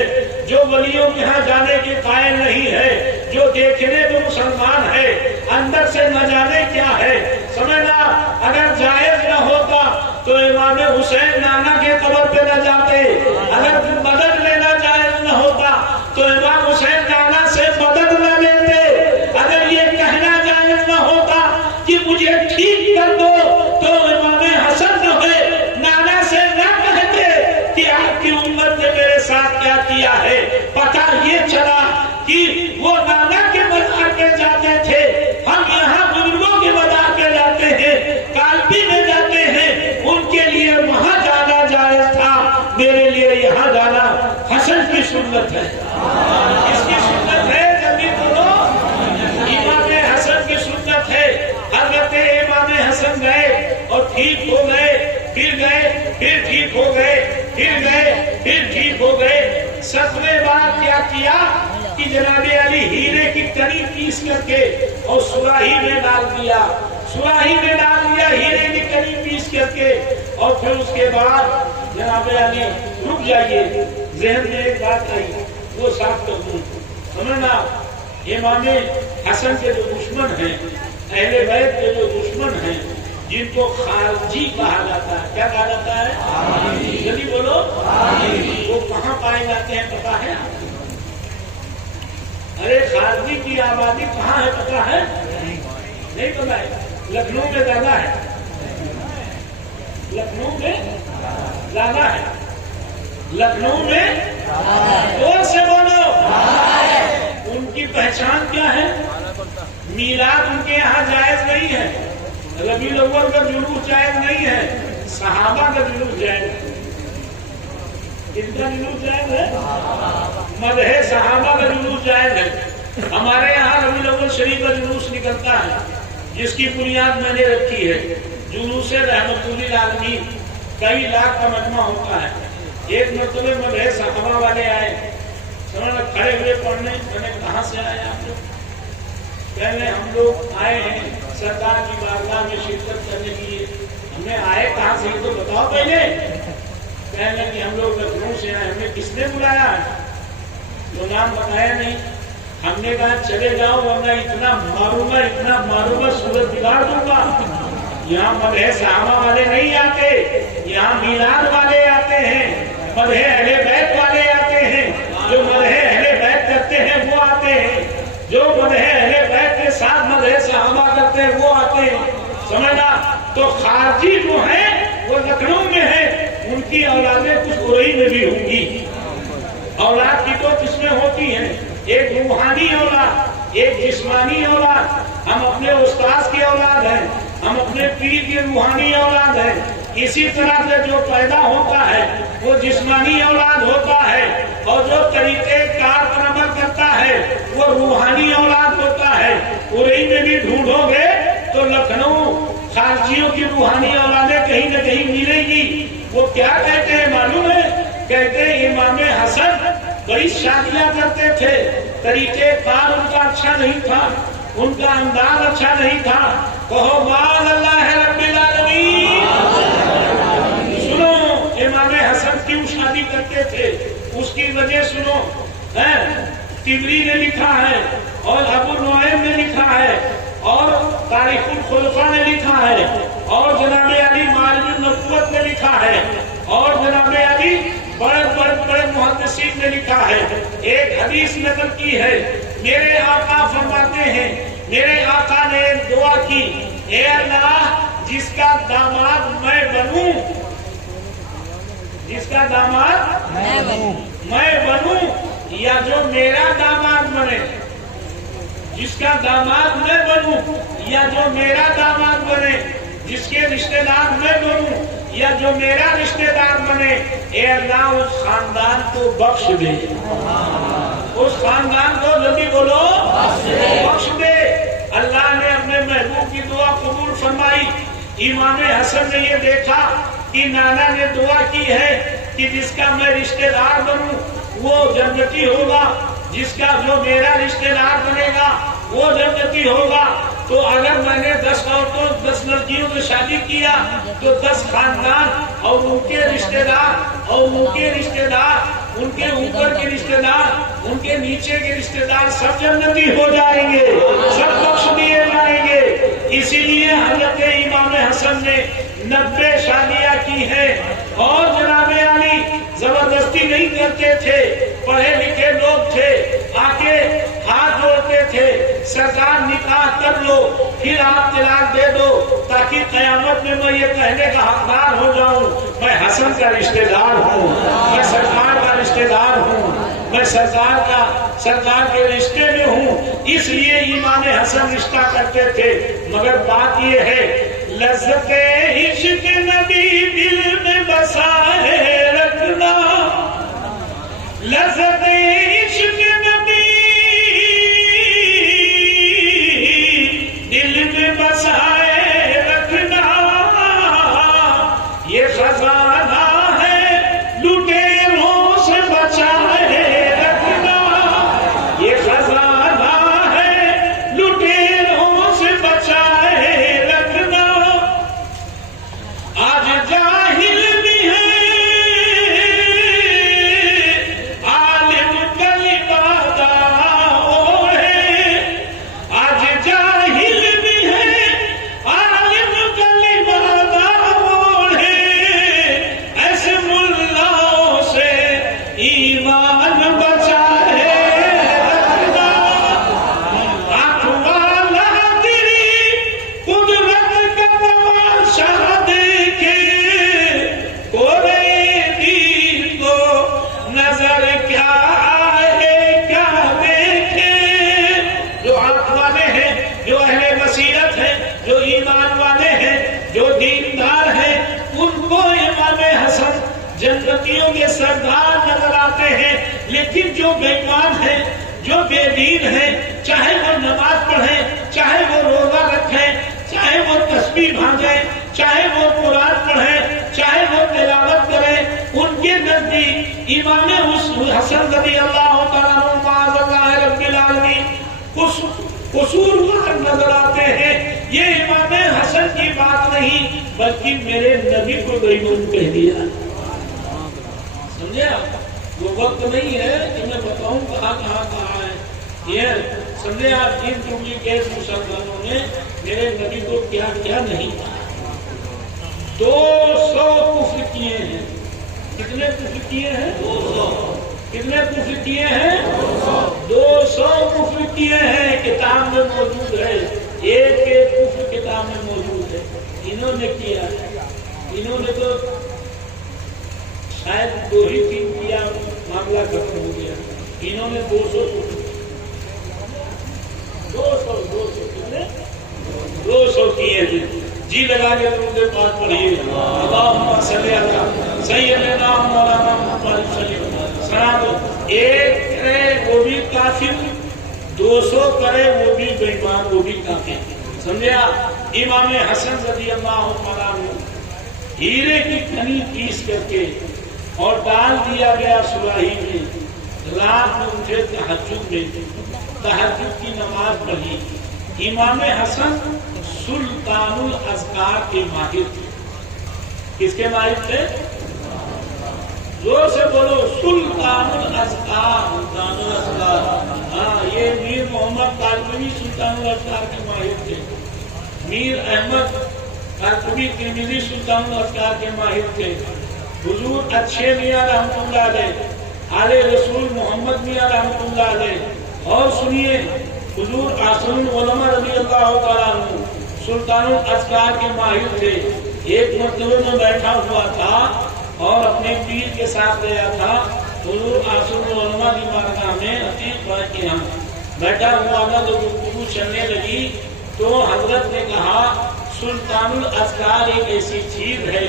جو ولیوں کے ہاں جانے کے قائل نہیں ہے، جو دیکھنے تو مسلمان ہے اندر سے نہ جانے کیا ہے۔ سمجھنا، اگر جائز نہ ہوتا تو امام حسین نانا کے قبر پہ نہ جاتے، اگر مدد لینا جائز نہ ہوتا تو امام حسین نانا سے مدد نہ لیتے، اگر یہ کہنا جائز نہ ہوتا کہ مجھے ٹھیک کر دو تو امام حسن جو ہے نانا سے نہ کہتے کہ آپ کی امت نے میرے ساتھ کیا کیا ہے۔ پتہ یہ چلا کہ وہ نانا کے مزار پہ جاتے تھے، ہم یہاں بزرگوں کے مزار پہ جاتے ہیں، کالپی میں جاتے ہیں، ان کے لیے وہاں جانا جائز تھا، میرے لیے یہاں جانا حسن کی سنت ہے۔ اس کی سنت ہے، جلدی بولو، امام حسن کی سنت ہے۔ حضرت امام حسن گئے اور ٹھیک ہو گئے، پھر گئے، پھر ٹھیک ہو گئے، پھر گئے، پھر ٹھیک ہو گئے۔ 7ویں بار کیا کیا کہ جناب علی ہیرے کی کڑی پیس کر کے اور سراہی میں ڈال دیا، سراہی میں ڈال دیا ہیرے کی کڑی پیس کر کے، اور پھر اس کے بعد جناب علی رک جائیے، ذہن میں ایک بات آئی، وہ صاف کر دوں۔ سمجھنا، امام حسن کے جو دشمن ہیں، اہل بیت کے جو دشمن ہیں، جن کو خارجی کہا جاتا ہے، کیا کہا جاتا ہے؟ جلدی بولو، وہ کہاں پائے جاتے ہیں پتا ہے؟ ارے خارجی کی آبادی کہاں ہے پتا ہے؟ نہیں پتا ہے؟ لکھنؤ میں زیادہ ہے، لکھنؤ میں زیادہ ہے، لکھنؤ میں زور سے بولو، ان کی پہچان کیا ہے؟ میلاد ان کے یہاں جائز نہیں ہے، ربیع الاول کا جلوس جائز نہیں ہے، صحابہ کا جلوس جائز ہے۔ کن کا جلوس جائز ہے؟ مدح صحابہ کا جلوس جائز ہے۔ ہمارے یہاں ربیع الاول شریف کا جلوس نکلتا ہے، جس کی بنیاد میں نے رکھی ہے، جلوس رحمت للعالمین، کئی لاکھ کا مجمع ہوتا ہے۔ ایک مرتبہ مدح صحابہ والے آئے، سمجھنا، کھڑے ہوئے پڑھنے، میں نے کہاں سے آئے آپ لوگ؟ پہلے ہم لوگ آئے ہیں سرکار کی بارگاہ میں شرکت کرنے کے لیے، ہمیں آئے کہاں سے تو بتاؤ پہلے۔ کہنے کہ ہم لوگ لکھنؤ سے آئے، ہمیں کس نے بلایا ہے؟ تو نام بتایا نہیں۔ ہم نے کہا چلے جاؤ ورنہ اتنا ماروں گا صورت بگاڑ دوں گا۔ یہاں مدح صحابہ والے نہیں آتے، یہاں میلاد والے آتے ہیں، مدح اہل بیت والے آتے ہیں، جو مدح اہل بیت کرتے ہیں وہ آتے ہیں، جو مدح اہل بیت کے ساتھ مدح صحابہ کرتے ہیں وہ آتے ہیں۔ سمجھنا، تو خارجی جو ہیں وہ لکھنؤ میں ہیں، ان کی اولادیں کچھ اورئی میں بھی ہوں گی۔ اولاد کی تو قسمیں ہوتی ہیں، ایک روحانی اولاد، ایک جسمانی اولاد۔ ہم اپنے استاذ کی اولاد ہیں، ہم اپنے پیر کی روحانی اولاد ہیں۔ اسی طرح سے جو پیدا ہوتا ہے وہ جسمانی اولاد ہوتا ہے، اور جو طریقے کار پر عمل کرتا ہے وہ روحانی اولاد ہوتا ہے۔ اورئی میں بھی ڈھونڈو گے تو لکھنؤ خارجیوں کی روحانی اولادیں کہیں نہ کہیں ملیں گی۔ وہ کیا کہتے ہیں معلوم ہے؟ کہتے ہیں امام حسن بڑی شادیاں کرتے تھے، طریقے کار ان کا اچھا نہیں تھا، ان کا انداز اچھا نہیں تھا۔ کہو معاذ اللہ رب العالمین۔ سنو امام حسن کیوں شادی کرتے تھے، اس کی وجہ سنو۔ طبری نے لکھا ہے، اور ابو نعیم نے لکھا ہے، اور تاریخ الخلفاء نے لکھا ہے، اور جناب علی معالم النبوت نے لکھا ہے، اور جناب علی بڑے محدثین نے لکھا ہے۔ ایک حدیث نقل کی ہے، میرے آقا فرماتے ہیں، میرے آقا نے دعا کی، اے اللہ جس کا داماد میں بنوں، جس کا داماد میں بنوں، یا جو میرا داماد بنے، جس کا داماد میں بنوں یا جو میرا داماد بنے، جس کے رشتہ دار میں بنوں یا جو میرا رشتہ دار بنے، اے اللہ اس خاندان کو بخش دے، اس خاندان کو جلدی بولو بخش دے۔ اللہ نے اپنے محبوب کی دعا قبول فرمائی، امام حسن نے یہ دیکھا کہ نانا نے دعا کی ہے کہ جس کا میں رشتہ دار بنوں وہ جنتی ہوگا، جس کا جو میرا رشتہ دار بنے گا وہ جنتی ہوگا، تو اگر میں نے 10 عورتوں 10 لڑکیوں سے شادی کیا تو 10 خاندان اور ان کے رشتہ دار اور ان کے رشتہ دار، ان کے اوپر کے رشتہ دار، ان کے نیچے کے رشتہ دار سب جنتی ہو جائیں گے، سب بخش دیے جائیں گے۔ اسی لیے حضرت امام حسن نے 90 شادیاں کی ہیں، اور جناب علی زبردستی نہیں کرتے تھے، پڑھے لکھے لوگ تھے، آ کے ہاتھ جوڑتے تھے، سرکار نکاح کر لو پھر آپ طلاق دے دو تاکہ قیامت میں میں یہ کہنے کا حقدار ہو جاؤں میں حسن کا رشتہ دار ہوں، میں سرکار کا رشتہ دار ہوں، میں سرکار کے رشتے میں ہوں۔ اس لیے امام حسن رشتہ کرتے تھے، مگر بات یہ ہے لذت عشق نبی دل میں بسائے رکھنا، لذت عشق نبی دل میں بسائے رکھنا، یہ خزانہ ہے لٹیروں سے بچائے رکھنا، یہ خزانہ ہے لٹیروں سے بچائے رکھنا، آج جاہل بھی ہے عالم کلمہ اوڑھے، آج جاہل بھی ہے عالم کلمہ اوڑھے، ایسے ملاؤں سے ایمان بچائے رکھنا، آنکھ والا تیری قدرت کا تماشا دیکھے، کورے دین کو نظر کیا آئے کیا دیکھے۔ جو آنکھ والے ہیں، جو اہل بصیرت ہیں، جو ایمان والے ہیں، جو دیندار ہیں، ان کو امام حسن جنتیوں کے سردار نظر آتے ہیں، لیکن جو بے ایمان ہیں، جو بے دین ہیں، چاہے وہ نماز پڑھیں، چاہے وہ روزہ رکھیں، چاہے وہ تسبیح بھاجیں، چاہے وہ قرآن پڑھیں، چاہے وہ تلاوت کریں، ان کے نزدیک امام حسن رضی اللہ تعالیٰ عنہ معاذ اللہ رب العالمین قصوروار نظر آتے ہیں۔ یہ امام حسن کی بات نہیں بلکہ میرے نبی کو بے ایمان کہہ دیا، سمجھے آپ؟ وہ وقت نہیں ہے کہ میں بتاؤں کہاں ہے، یہ سمجھے آپ؟ ان ڈپلیکیٹ مسلمانوں نے میرے نبی کو کیا کیا نہیں کہا۔ 200 کفر کیے ہیں۔ کتنے کفر کیے ہیں؟ 200۔ کتنے کفر کیے ہیں؟ 200 کفر کیے ہیں، کتاب میں موجود ہے، ایک ایک کفر کتاب میں موجود ہے۔ انہوں نے کیا ہے، انہوں نے تو شاید 2 ہی 3 کیا، معاملہ ختم ہو گیا۔ انہوں نے 200 کتنے 200 کیے ہیں۔ جی لگا کے درود پاک پڑھیے، اللہم صلی علی سیدنا مولانا محمد صلی اللہ علیہ وسلم۔ ایک کرے وہ بھی کافر، 200 کرے وہ بھی بے ایمان، وہ بھی کافر، سمجھے آپ؟ امام حسن رضی اللہ تعالیٰ عنہ ہیرے کی کھنی پیس کر کے اور ڈال دیا گیا سراہی میں، رات میں اٹھے تہجد میں، تہجد کی نماز پڑھی۔ امام حسن سلطان الاذکار کے ماہر تھے۔ کس کے ماہر تھے؟ زور سے بولو، سلطان الاذکار۔ سلطان الاذکار، ہاں، یہ میر محمد کاظمی سلطان الاذکار کے ماہر تھے، میر احمد کاظمی ترمذی سلطان الاذکار کے ماہر تھے، حضور اچھے میاں رحمۃ اللہ علیہ، آل رسول محمد میاں رحمۃ اللہ علیہ، اور سنیے حضور آسن العلماء رضی اللہ تعالیٰ عنہ سلطان الاذکار کے ماہر تھے۔ ایک مرتبہ میں بیٹھا ہوا تھا اور اپنے پیر کے ساتھ گیا تھا، حضور آسن العلماء کی بارگاہ میں عتیق بھائی کے یہاں بیٹھا ہوا تھا، تو گفتگو چلنے لگی تو حضرت نے کہا سلطان الاذکار ایک ایسی چیز ہے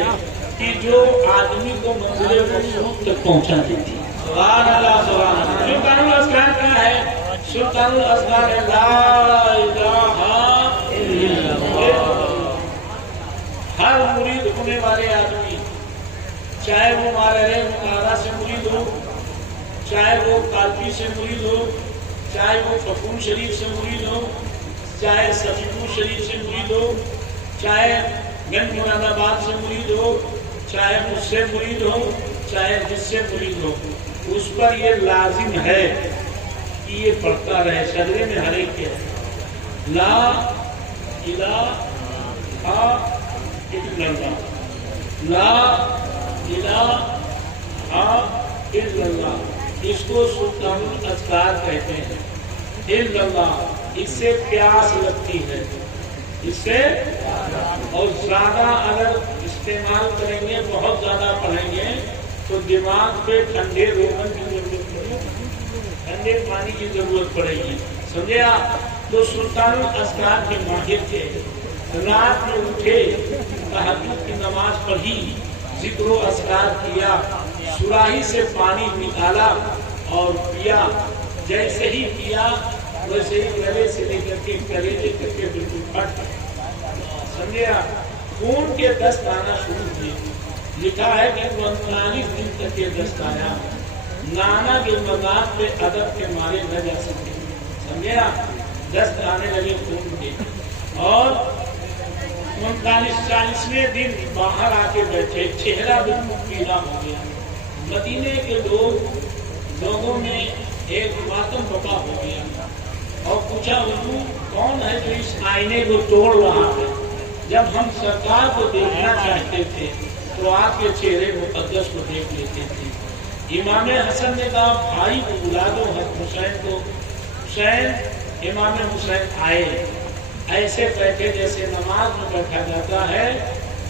کہ جو آدمی کو منزل مقصود تک پہنچا دیتی ہے۔ سبحان اللہ، سبحان اللہ۔ سلطان الاذکار کیا ہے؟ سلطان الاذکار لا الہ الا اللہ۔ دیکھنے والے آدمی، چاہے وہ مارے مکارا سے مرید ہو، چاہے وہ کالپی سے مرید ہو، چاہے وہ فخون شریف سے مرید ہو، چاہے صفیپور شریف سے مرید ہو، چاہے گنج مراد آباد سے مرید ہو، چاہے مجھ سے مرید ہو، چاہے جس سے مرید ہو، اس پر یہ لازم ہے کہ یہ پڑھتا رہے شجرے میں ہر ایک کے لا الہ الا اللہ، لا الہ الا اللہ، اس کو سلطان الاذکار کہتے ہیں۔ الا اللہ، اس سے پیاس لگتی ہے، اس سے، اور زیادہ اگر استعمال کریں گے، بہت زیادہ پڑھیں گے تو دماغ پہ ٹھنڈے روغن کی ضرورت پڑے گی، ٹھنڈے پانی کی ضرورت پڑے گی، سمجھے آپ؟ تو سلطان الاذکار کے ماہر تھے، رات میں اٹھے، تہجد کی نماز پڑھی، ذکر و اذکار کیا، سراہی سے پانی نکالا اور پیا، جیسے ہی پیا ویسے ہی گلے سے لے کر کے کلیجے تک کے بالکل پھٹ، سمجھے آپ؟ خون کے دست آنا شروع ہوئے، لکھا ہے کہ 39 دن تک یہ دست آیا، نانا کے مذاق پہ ادب کے مارے نہ جا سکے، سمجھے آپ؟ دست آنے لگے خون کے، اور 39-40ویں دن باہر آ کے بیٹھے، چہرہ بالکل پیلا ہو گیا، مدینے کے لوگوں میں ایک ماتم بپا ہو گیا، اور پوچھا حضور کون ہے جو اس آئینے کو توڑ رہا ہے؟ جب ہم سرکار کو دیکھنا چاہتے تھے تو آپ کے چہرے مقدس کو دیکھ لیتے تھے۔ امام حسن نے کہا بھائی کو بلا دو حسین کو۔ حسین، امام حسین آئے، ایسے بیٹھے جیسے نماز میں بیٹھا جاتا ہے،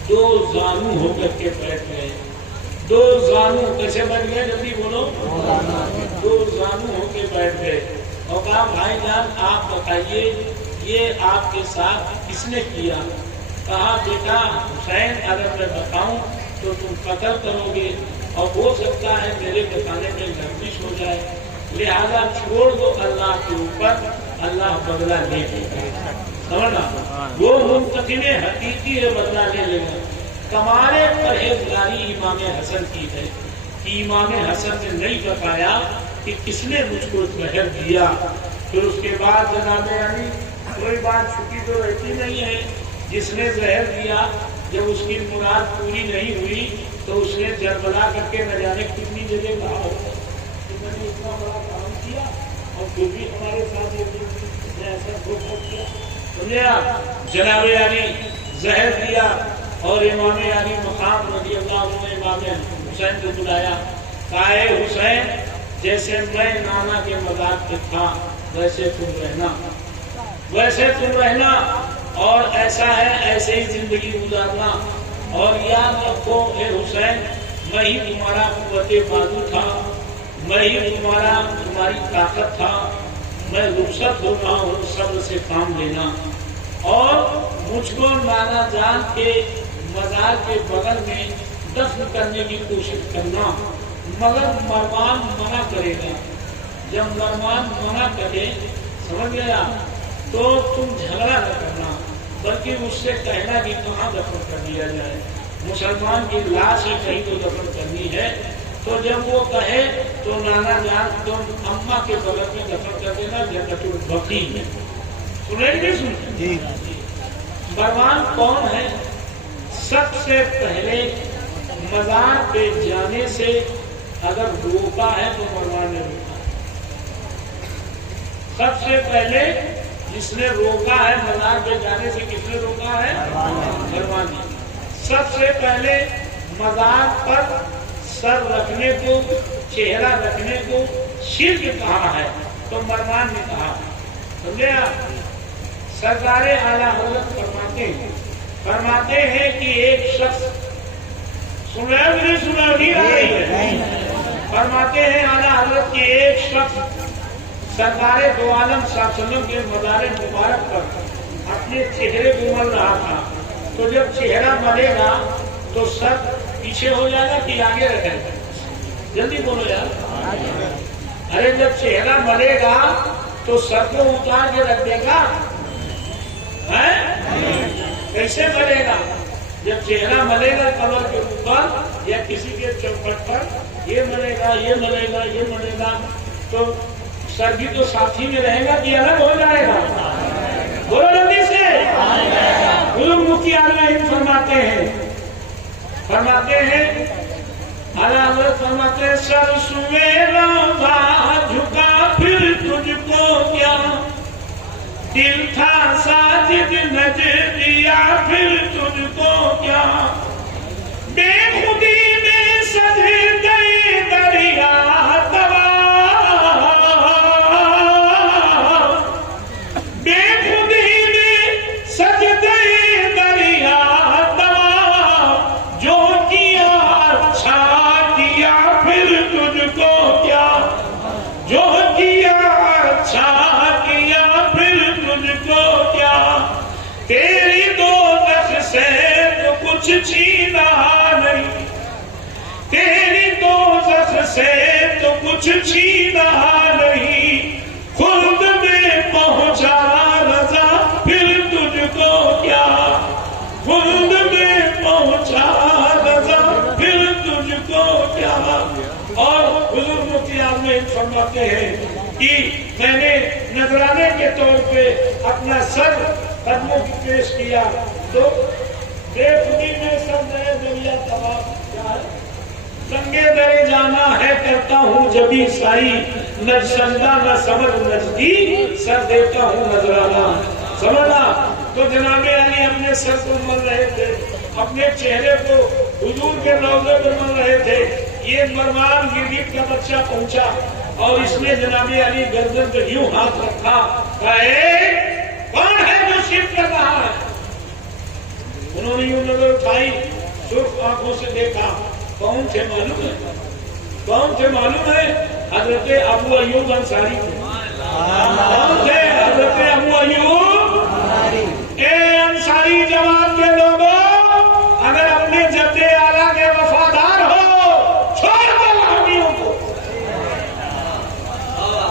دو زانو ہو کر کے بیٹھ گئے، دو زانو کیسے بیٹھ گئے؟ جلدی بولو، دو زانو ہو کے بیٹھ گئے، اور کہا بھائی جان آپ بتائیے یہ آپ کے ساتھ کس نے کیا؟ کہا بیٹا حسین اگر میں بتاؤں تو تم قتل کرو گے، اور ہو سکتا ہے میرے بتانے میں لغزش ہو جائے، لہذا چھوڑ دو اللہ کے اوپر، اللہ بدلہ لے لے گا، سمجھنا؟ وہ منتقم حقیقی ہے، بدلہ لے لے گا۔ کمال پرہیزگاری امام حسن کی ہے کہ امام حسن نے نہیں بتایا کہ کس نے مجھ کو زہر دیا۔ پھر اس کے بعد جناب علی کوئی بات چھپی تو رہتی نہیں ہے، جس نے زہر دیا جب اس کی مراد پوری نہیں ہوئی تو اس نے جربلا کر کے نہ جانے کتنی جگہ کہا ہوگا کہ میں نے اتنا بڑا کام کیا اور پھر بھی ہمارے ساتھ یہ ایسا دھوکہ کیا، سمجھے آپ؟ جناب علی زہر دیا، اور امام علی مقام رضی اللہ عنہ نے امام حسین کو بلایا، کہا اے حسین جیسے میں نانا کے مذاق پہ تھا ویسے تم رہنا، ویسے تم رہنا، اور ایسا ہے ایسے ہی زندگی گزارنا، اور یاد رکھو اے حسین میں ہی تمہارا قوت بازو تھا، میں ہی تمہاری طاقت تھا، میں رخصت ہو رہا ہوں، صبر سے کام لینا، اور مجھ کو نانا جان کے مزار کے بغل میں دفن کرنے کی کوشش کرنا، مگر مروان منع کرے گا، جب مروان منع کرے سمجھ گیا تو تم جھگڑا نہ کرنا، بلکہ اس سے کہنا کہ کہاں دفن کر دیا جائے، مسلمان کی لاش ہے کہیں تو دفن کرنی ہے، تو جب وہ کہے تو نانا جان تم اماں کے بغل میں دفن کر دینا، جنت البقیع میں۔ سنیں گے؟ سنیں؟ مروان کون ہے؟ سب سے پہلے مزار پہ جانے سے اگر روکا ہے تو مروان نے روکا، سب سے پہلے جس نے روکا ہے مزار پہ جانے سے، کس نے روکا ہے؟ مروان نے۔ سب سے پہلے مزار پر سر رکھنے کو، چہرہ رکھنے کو شرک کہا ہے تو مروان نے کہا، سمجھے آپ؟ سرکار اعلیٰ حضرت فرماتے ہیں کہ ایک شخص، سنا بھی سنا نہیں رہی ہے، فرماتے ہیں اعلیٰ حضرت کہ ایک شخص سرکار دو عالم صلی اللہ علیہ وسلم کے مزار مبارک پر اپنے چہرے کو مل رہا تھا، تو جب چہرہ ملے گا تو سر پیچھے ہو جائے گا کہ آگے رکھے گا؟ جلدی بولو یار، ارے جب چہرہ ملے گا تو سر کو اتار کے رکھ دے گا، کیسے ملے گا؟ جب چہرہ ملے گا قبر کے اوپر یا کسی کے چوکھٹ پر، یہ ملے گا، یہ ملے گا، یہ ملے گا، تو سر بھی تو ساتھی میں رہے گا کہ الگ ہو جائے گا؟ بولو جلدی سے۔ علوم مفتی عالم فرماتے ہیں فرماتے ہیں سر سوے روضہ جھکا پھر تجھ کو کیا، دل تھا ساجد نجدیا پھر تجھ کو کیا، بے خودی میں سجے گئے دریا تباہ، بے خودی میں سج گئے دریا تباہ، جو کیا اچھا کیا پھر تجھ کو کیا، جو کیا اچھا کیا پھر تجھ کو کیا، تیری دوزخ سے تو کچھ چھینا نہیں، تیری دوزخ سے تو کچھ چھینا نہیں، خلد میں پہنچا رضا پھر تجھ کو کیا، خلد میں پہنچا رضا پھر تجھ کو کیا۔ اور حضور مفتی عالم فرماتے ہیں کہ میں نے نذرانے کے طور پہ اپنا سر قدموں کی پیش کیا تو بے خودی میں سب نئے دریا تباہ، کیا ہے سنگے درے جانا ہے کرتا ہوں جبھی سائی، نجشندہ نہ سمجھ نجدی سر دیتا ہوں نذرانہ، سمجھا؟ تو جناب علی اپنے سر کو مل رہے تھے، اپنے چہرے کو حضور کے روضے پر مل رہے تھے، یہ مروان گرگٹ کا بچہ پہنچا اور اس نے جناب علی گردن پہ یوں ہاتھ رکھا، کہا کون ہے جو شرک کر رہا ہے؟ انہوں نے یوں نظر اٹھائی، سرخ آنکھوں سے دیکھا، کون تھے معلوم ہے؟ کون تھے معلوم ہے؟ حضرت ابو ایوب انصاری تھے۔ کون تھے؟ حضرت ابو ایوب۔ اے انصاری جماعت کے لوگوں، اگر اپنے جد اعلیٰ کے وفادار ہو، چھوڑ دو حامیوں کو۔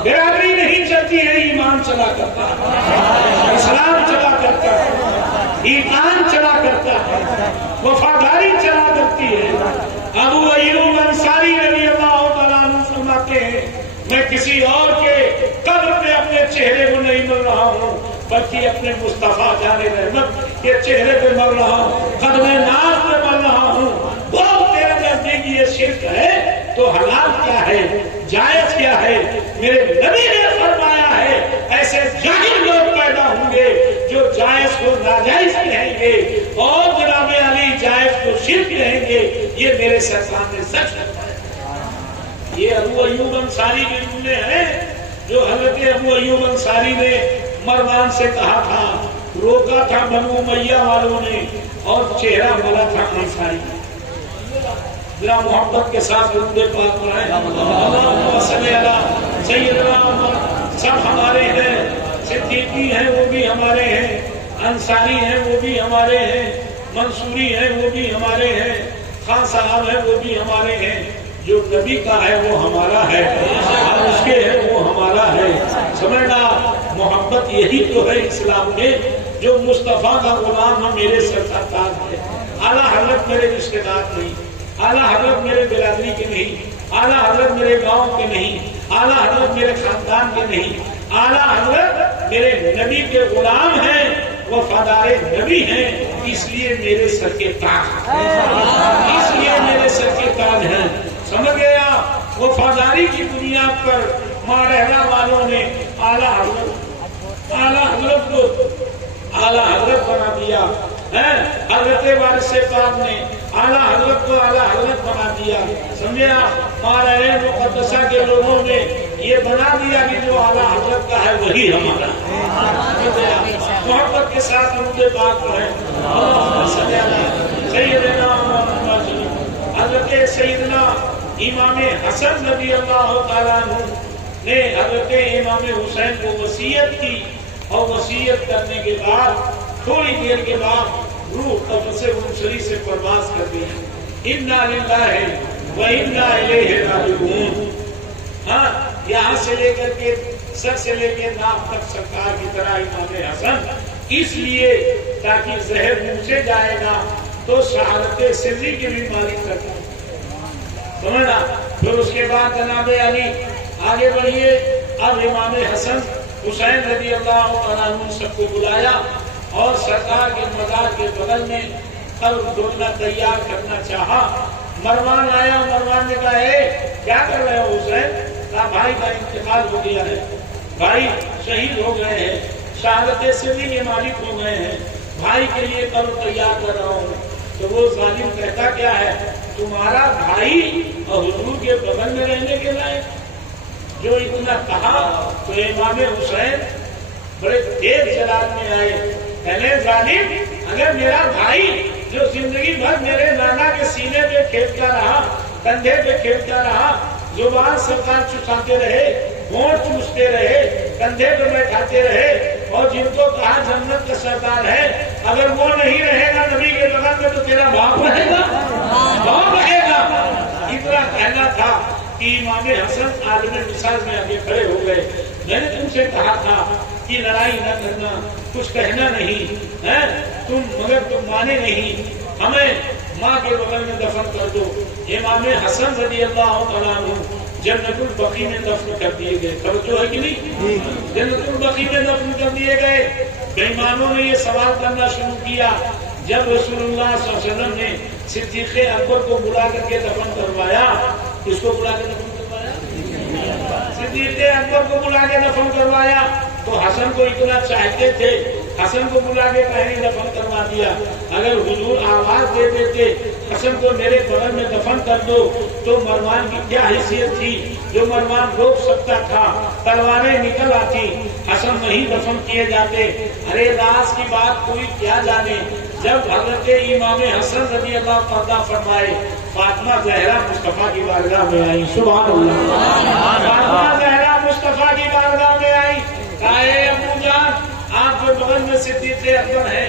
برادری نہیں چلتی ہے، ایمان چلا کرتا ہے، اسلام چلا کرتا ہے، ایمان چلا کرتا ہے، وفاداری چلا کرتی ہے۔ ابو ایوب انصاری رضی اللہ تعالیٰ عنہ فرماتے ہیں میں کسی اور کے قبر پہ اپنے چہرے کو نہیں مل رہا ہوں، بلکہ اپنے مصطفیٰ جان رحمت کے چہرے پہ مل رہا ہوں، قدم ناز پہ مل رہا ہوں۔ وہ تیرے نزدیک یہ شرک ہے تو حلال کیا ہے، جائز کیا ہے؟ میرے نبی نے فرمایا ہے ایسے جاہل لوگ پیدا ہوں گے جو جائز کو ناجائز کہیں گے اور جناب علی جائز کو شرک کہیں گے، یہ میرے سرکار نے سچ فرمایا۔ یہ ابو ایوب انصاری کے جملے ہیں جو حضرت ابو ایوب انصاری نے مروان سے کہا تھا، روکا تھا بنو امیہ والوں نے اور چہرہ ملا تھا انصاری نے۔ ذرا محبت کے ساتھ درود پاک پڑھائیں، اللہم صلی علی سیدنا محمد۔ سب ہمارے ہیں، صدیقی ہیں وہ بھی ہمارے ہیں، انصاری ہیں وہ بھی ہمارے ہیں، منصوری ہیں وہ بھی ہمارے ہیں، خان صاحب ہیں وہ بھی ہمارے ہیں۔ جو نبی کا ہے وہ ہمارا ہے، ہم اس کے ہیں وہ ہمارا ہے۔ سمجھنا محبت یہی تو ہے اسلام میں، جو مصطفیٰ کا غلام ہے میرے سرکار ہے۔ اعلیٰ حضرت میرے رشتے دار نہیں، اعلیٰ حضرت میرے برادری کے نہیں، اعلیٰ حضرت میرے گاؤں کے نہیں، اعلیٰ حضرت میرے خاندان کے نہیں، اعلیٰ حضرت میرے نبی کے غلام ہیں، وفادار نبی ہیں، اس لیے میرے سر کے تاج ہیں، اس لیے میرے سر کے تاج ہیں۔ سمجھ گیا؟ وفاداری کی بنیاد پر ماں رہنا والوں نے اعلیٰ حضرت کو اعلیٰ حضرت بنا دیا، حضرت وارث پاک نے اعلیٰ حضرت کو اعلیٰ حضرت بنا دیا۔ سمجھے آپ؟ ماں رہنا مقدسہ کے لوگوں نے یہ بنا دیا کہ جو اعلیٰ حضرت کا ہے وہی ہمارا ہے۔ محبت کے ساتھ درود پاک پڑھیں، اللہم صلی علی سیدنا محمد۔ حضرت سیدنا امام حسن رضی اللہ تعالیٰ عنہ نے حضرت امام حسین کو وصیت کی اور وصیت کرنے کے بعد تھوڑی دیر کے بعد روح قبض منصری سے پرواز کر دی۔ انا للہ و انا الیہ راجعون۔ ہاں، یہاں سے لے کر کے سر سے لے کے ناک تک سرکار کی طرح امام حسن، اس لیے تاکہ زہر منہ سے جائے گا، تو شہادت سری کی بھی مالک کرتا سمجھنا. پھر اس کے بعد جناب علی آگے بڑھیے. اب امام حسن حسین رضی اللہ تعالیٰ عنہ سب کو بلایا اور سرکار کے مزار کے بغل میں قبر ڈھونڈنا تیار کرنا چاہا. مروان آیا. مروان نے کہا کیا کر رہے ہو حسین؟ کہا بھائی کا انتقال ہو گیا ہے, بھائی شہید ہو گئے ہیں, شہادت سری کے مالک ہو گئے ہیں, بھائی کے لیے قبر تیار کر رہا ہوں. تو وہ ظالم کہتا کیا ہے, تمہارا بھائی اور حضور کے بغل میں رہنے کے لائق. جو اتنا کہا تو امام حسین بڑے تیز جلال میں آئے. پہلے ظالم, اگر میرا بھائی جو زندگی بھر میرے نانا کے سینے پہ کھیلتا رہا, کندھے پہ کھیلتا رہا, زبان سرکار چساتے رہے, ہونٹ چوستے رہے, کندھے پہ بیٹھاتے رہے, اور جن کو کہا جنت کا سردار ہے, اگر وہ نہیں رہے گا نبی کے بغل میں تو تیرا باپ رہے گا, باپ رہے گا. اتنا کہنا تھا کہ امام حسن عالم مثال میں آگے کھڑے ہو گئے. میں نے تم سے کہا تھا کہ لڑائی نہ کرنا, کچھ کہنا نہیں ہے تم, مگر تم مانے نہیں. ہمیں ماں کے بغل میں دفن کر دو. امام حسن رضی اللہ تعالیٰ عنہ جنت البقیع میں دفن کر دیے گئے. توجہ ہے کہ نہیں؟ جنت البقیع میں دفن کر دیے گئے. بےایمانوں نے یہ سوال کرنا شروع کیا, جب رسول اللہ صلی اللہ علیہ وسلم نے صدیق اکبر کو بلا کر کے دفن کروایا, کس کو بلا کے دفن کروایا؟ صدیق اکبر کو بلا کے دفن کروایا. تو حسن کو اتنا چاہتے تھے, حسن کو بلا کے کہیں دفن کروا دیا. اگر حضور آواز دے دیتے حسن کو میرے بغل میں دفن کر دو, تو مروان کی کیا حیثیت تھی جو مروان روک سکتا تھا, تلواریں نکل آتی, حسن نہیں دفن کیے جاتے. ارے راز کی بات کوئی کیا جانے. جب حضرت امام حسن رضی اللہ تعالیٰ فرمائے, فاطمہ زہرا مصطفیٰ کی بارگاہ میں آئی. سبحان اللہ. فاطمہ زہرا مصطفیٰ کی بارگاہ میں آئی. کہا اے ابو جان, آپ کے بغل میں صدیق اکبر ہے,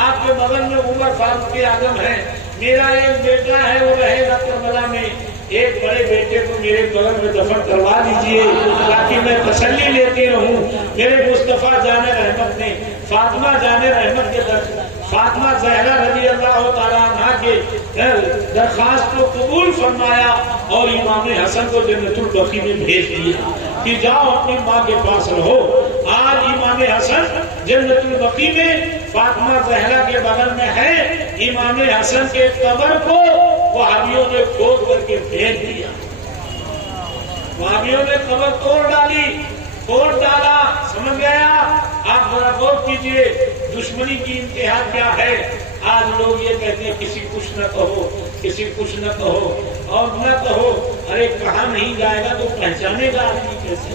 آپ کے بغل میں عمر فاروق اعظم ہے, میرا ایک بیٹا ہے وہ رہے گا کربلا میں, ایک بڑے بیٹے کو میرے بغل میں دفن کروا دیجئے تاکہ میں تسلی لیتی رہوں. میرے مصطفیٰ جان رحمت نے فاطمہ جان رحمت کے فاطمہ زہرا رضی اللہ تعالیٰ عنہ کے درخواست کو قبول فرمایا اور امام حسن کو جنت البقیع میں بھیج دیا کہ جاؤ اپنی ماں کے پاس رہو. آج امام حسن جنت البقیع میں فاطمہ زہرا کے بغل میں ہے. امام حسن کے قبر کو وہابیوں نے کھود کر کے بھیج دیا. وہابیوں نے قبر توڑ ڈالی, توڑ ڈالا. سمجھ گیا؟ آپ ذرا غور کیجئے دشمنی کی انتہا کیا ہے. آج لوگ یہ کہتے ہیں کسی کچھ نہ کہو, کسی کچھ نہ کہو, اور نہ کہو. ارے کہا نہیں جائے گا تو پہچانے گا آدمی کیسے؟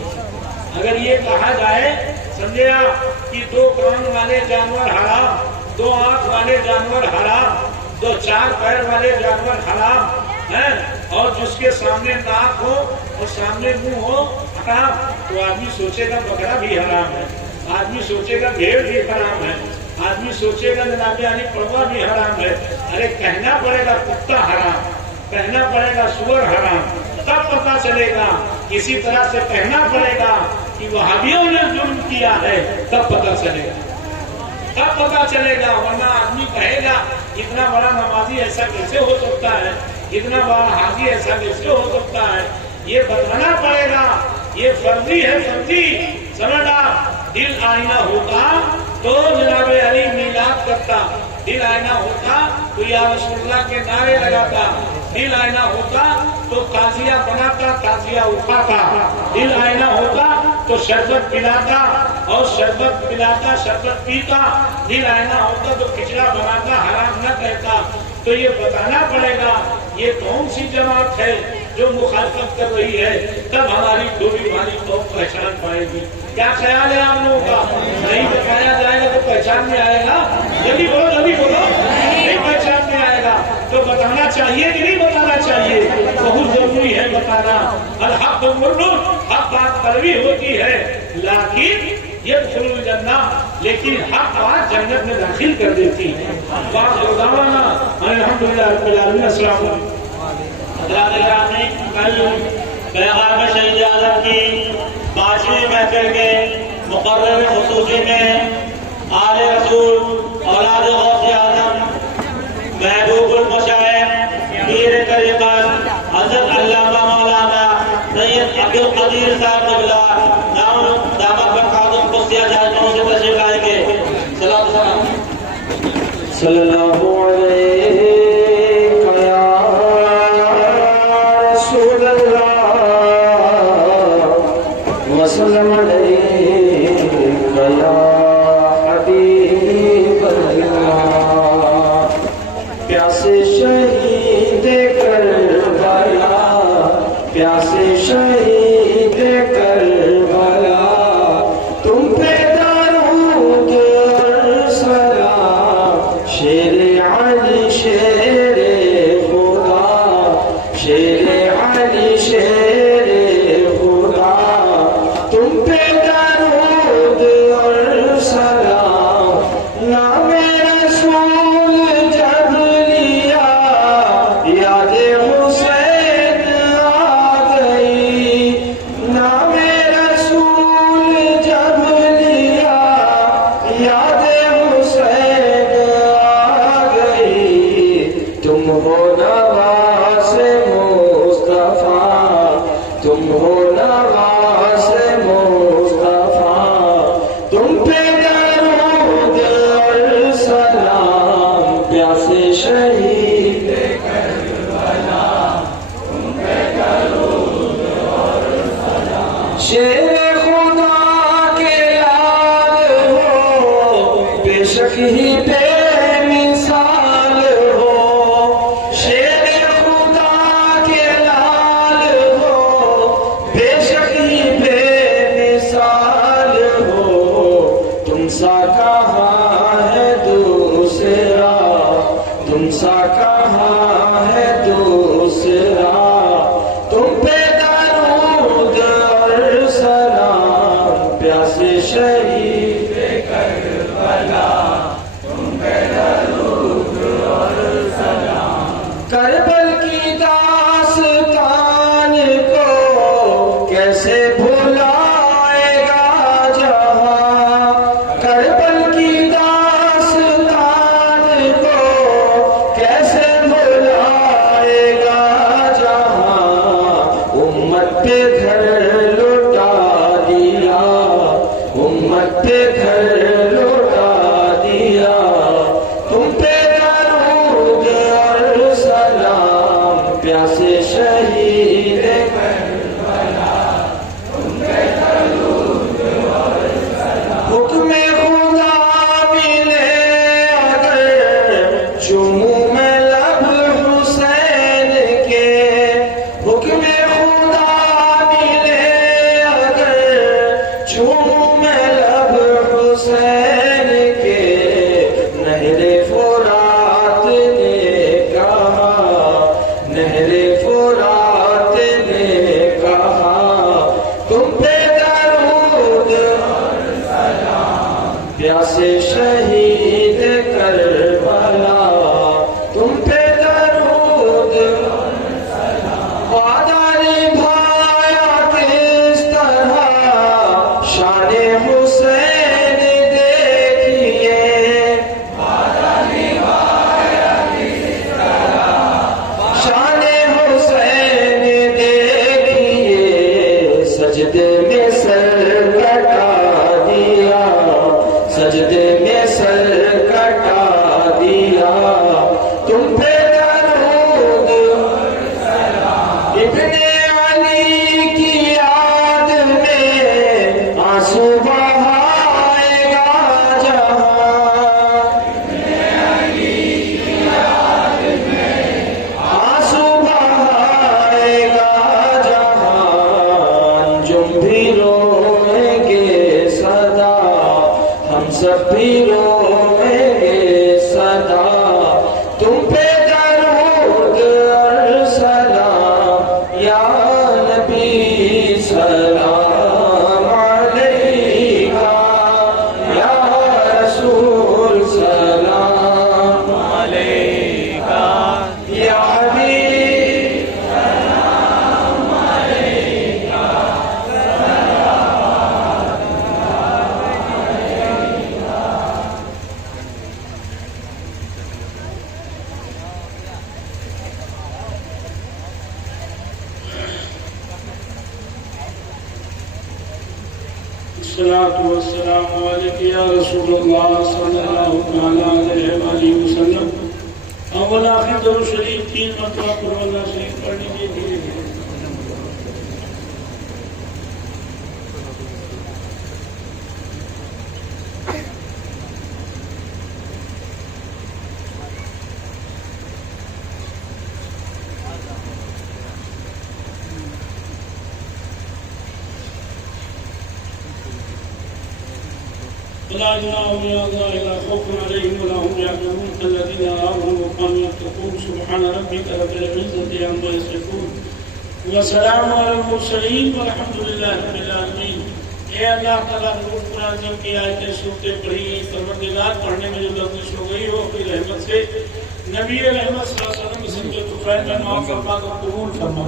اگر یہ کہا جائے سمجھے آپ کہ 2 کان والے جانور حرام, 2 آنکھ والے جانور حرام, 2 4 پیر والے جانور حرام ہیں, اور جس کے سامنے ناک ہو اور سامنے منہ ہو حرام, تو آدمی سوچے گا بکرا بھی حرام ہے, آدمی سوچے گا بھیڑ بھی حرام ہے, آدمی سوچے گا جناب علی پڑوا بھی حرام ہے. ارے کہنا پڑے گا کتا حرام, کہنا پڑے گا سور حرام, تب پتا چلے گا. اسی طرح سے کہنا پڑے گا کہ وہابیوں نے ظلم کیا ہے, تب پتا چلے گا, تب پتا چلے گا. ورنہ آدمی کہے گا اتنا بڑا نمازی ایسا کیسے ہو سکتا ہے, اتنا بڑا حاجی ایسا کیسے ہو سکتا ہے. یہ بتانا پڑے گا, یہ فرضی ہے, فرضی. سمجھا؟ دل آئینہ ہوتا تو جناب علی میلاد کرتا, دل آئینہ ہوتا تو یا رسول اللہ کے نعرے لگاتا, دل آئینہ ہوتا تو تعزیہ بناتا, تعزیہ اٹھاتا, دل آئینہ ہوتا تو شربت پلاتا اور شربت پلاتا, شربت پیتا, دل آئینہ ہوتا تو کھچڑا بناتا, حرام نہ کہتا. تو یہ بتانا پڑے گا یہ کون سی جماعت ہے جو مخالفت کر رہی ہے, تب ہماری ڈوبی بھاری قوم پہچان پائے گی. کیا خیال ہے آپ لوگوں کا؟ نہیں بتایا جائے گا تو پہچان میں آئے گا. جلدی بولو, جلدی بولو. نہیں پہچان میں آئے گا تو بتانا چاہیے کہ نہیں بتانا چاہیے؟ بہت ضروری ہے بتانا. الحق مرن, حق بات کڑوی ہوتی ہے لیکن يدخل الجنہ, لیکن حق بات جنت میں داخل کر دیتی ہے. الحمدللہ رب العالمین. السلام علیکم. کل پیغام شہید اعظم کی 5ویں محفل کے مقرر خصوصی میں آل رسول اولاد غوث اعظم صلی اللہ علیہ یا رسول اللہ وسلم علیہ یا حبیب اللہ پیاسے شہید کربلا پیاسے شہید کربلا تم پہ درود اور سلام شیر علی شیر خدا شیر علی شیر خدا تم پہ درود اور سلام نام رسول جب لیا یاد حسین آ گئی نام رسول جب لیا یاد حسین آ گئی تم ہو نواز مصطفیٰ تم ہو نواز مصطفیٰ تم پہ درود اور سلام پیاسے شہید کربلا تم پہ درود اور سلام شیر خدا کے لال ہو بے شک ہی بے مثال ہو شیر خدا کے لال ہو بے شک ہی بے مثال ہو تم سا کہاں ہے دوسرا تم سا کہاں ہے دوسرا تم پہ درود اور سلام پیاسے شہید کربلا تم پہ درود اور سلام کربل کی داستان کو کیسے بھلائے گا جہاں کربل کی داستان کو کیسے بھلائے گا جہاں امت پہ گھر لوٹا دیا امت پہ گھر لوٹا دیا تم پہ درود اور سلام پیاسے شہید کربلا تم پہ درود اور سلام حکم خدا ملے اگر چوموں میں لب حسین کے حکم خدا ملے اگر چوموں میں لب حسین کے نہر فرات نے کہا نہر فرات نے کہا تم پہ درود اور سلام پیاسے شہید کربلا تم پہ درود اور سلام وعدہ نبھایا کس طرح شان حسین دیکھیے وعدہ نبھایا کس طرح شان حسین دیکھیے سجدے میں سر کٹا دیا سجدے میں سر کٹا دیا تم پہ درود اور سلام ابن علی کی یاد میں آنسو بہائے گا جہاں آنسو بہائے گا جہاں جم بھی روئیں گے صدا ہم سب بھی روئیں گے صدا تم پہ درود اور سلام یا نبی سلام علیکہ یا رسول سلام علیکہ یا حبیب سلام علیکہ الصلاة والسلام عليك يا رسول الله صلى الله عليه وسلم اول آخر درود شریف 3 مرتبہ قل هو اللہ شریف پڑھ لیجیے دھیرے دھیرے. ولا جناح عليهم ولا خوف عليهم ولا هم يحزنون الذين آمنوا وكانوا يتقون سبحان ربك رب العزة عما يصفون وسلام على المرسلين والحمد لله رب العالمين. اے اللہ تعالیٰ روح قرآن کی آیتیں سورتیں پڑھی پروردگار پڑھنے میں جو لفظ ہو گئی ہو اپنی رحمت سے نبی رحمت صلی اللہ علیہ وسلم کی سنت فیض میں معاف فرما کر قبول فرما.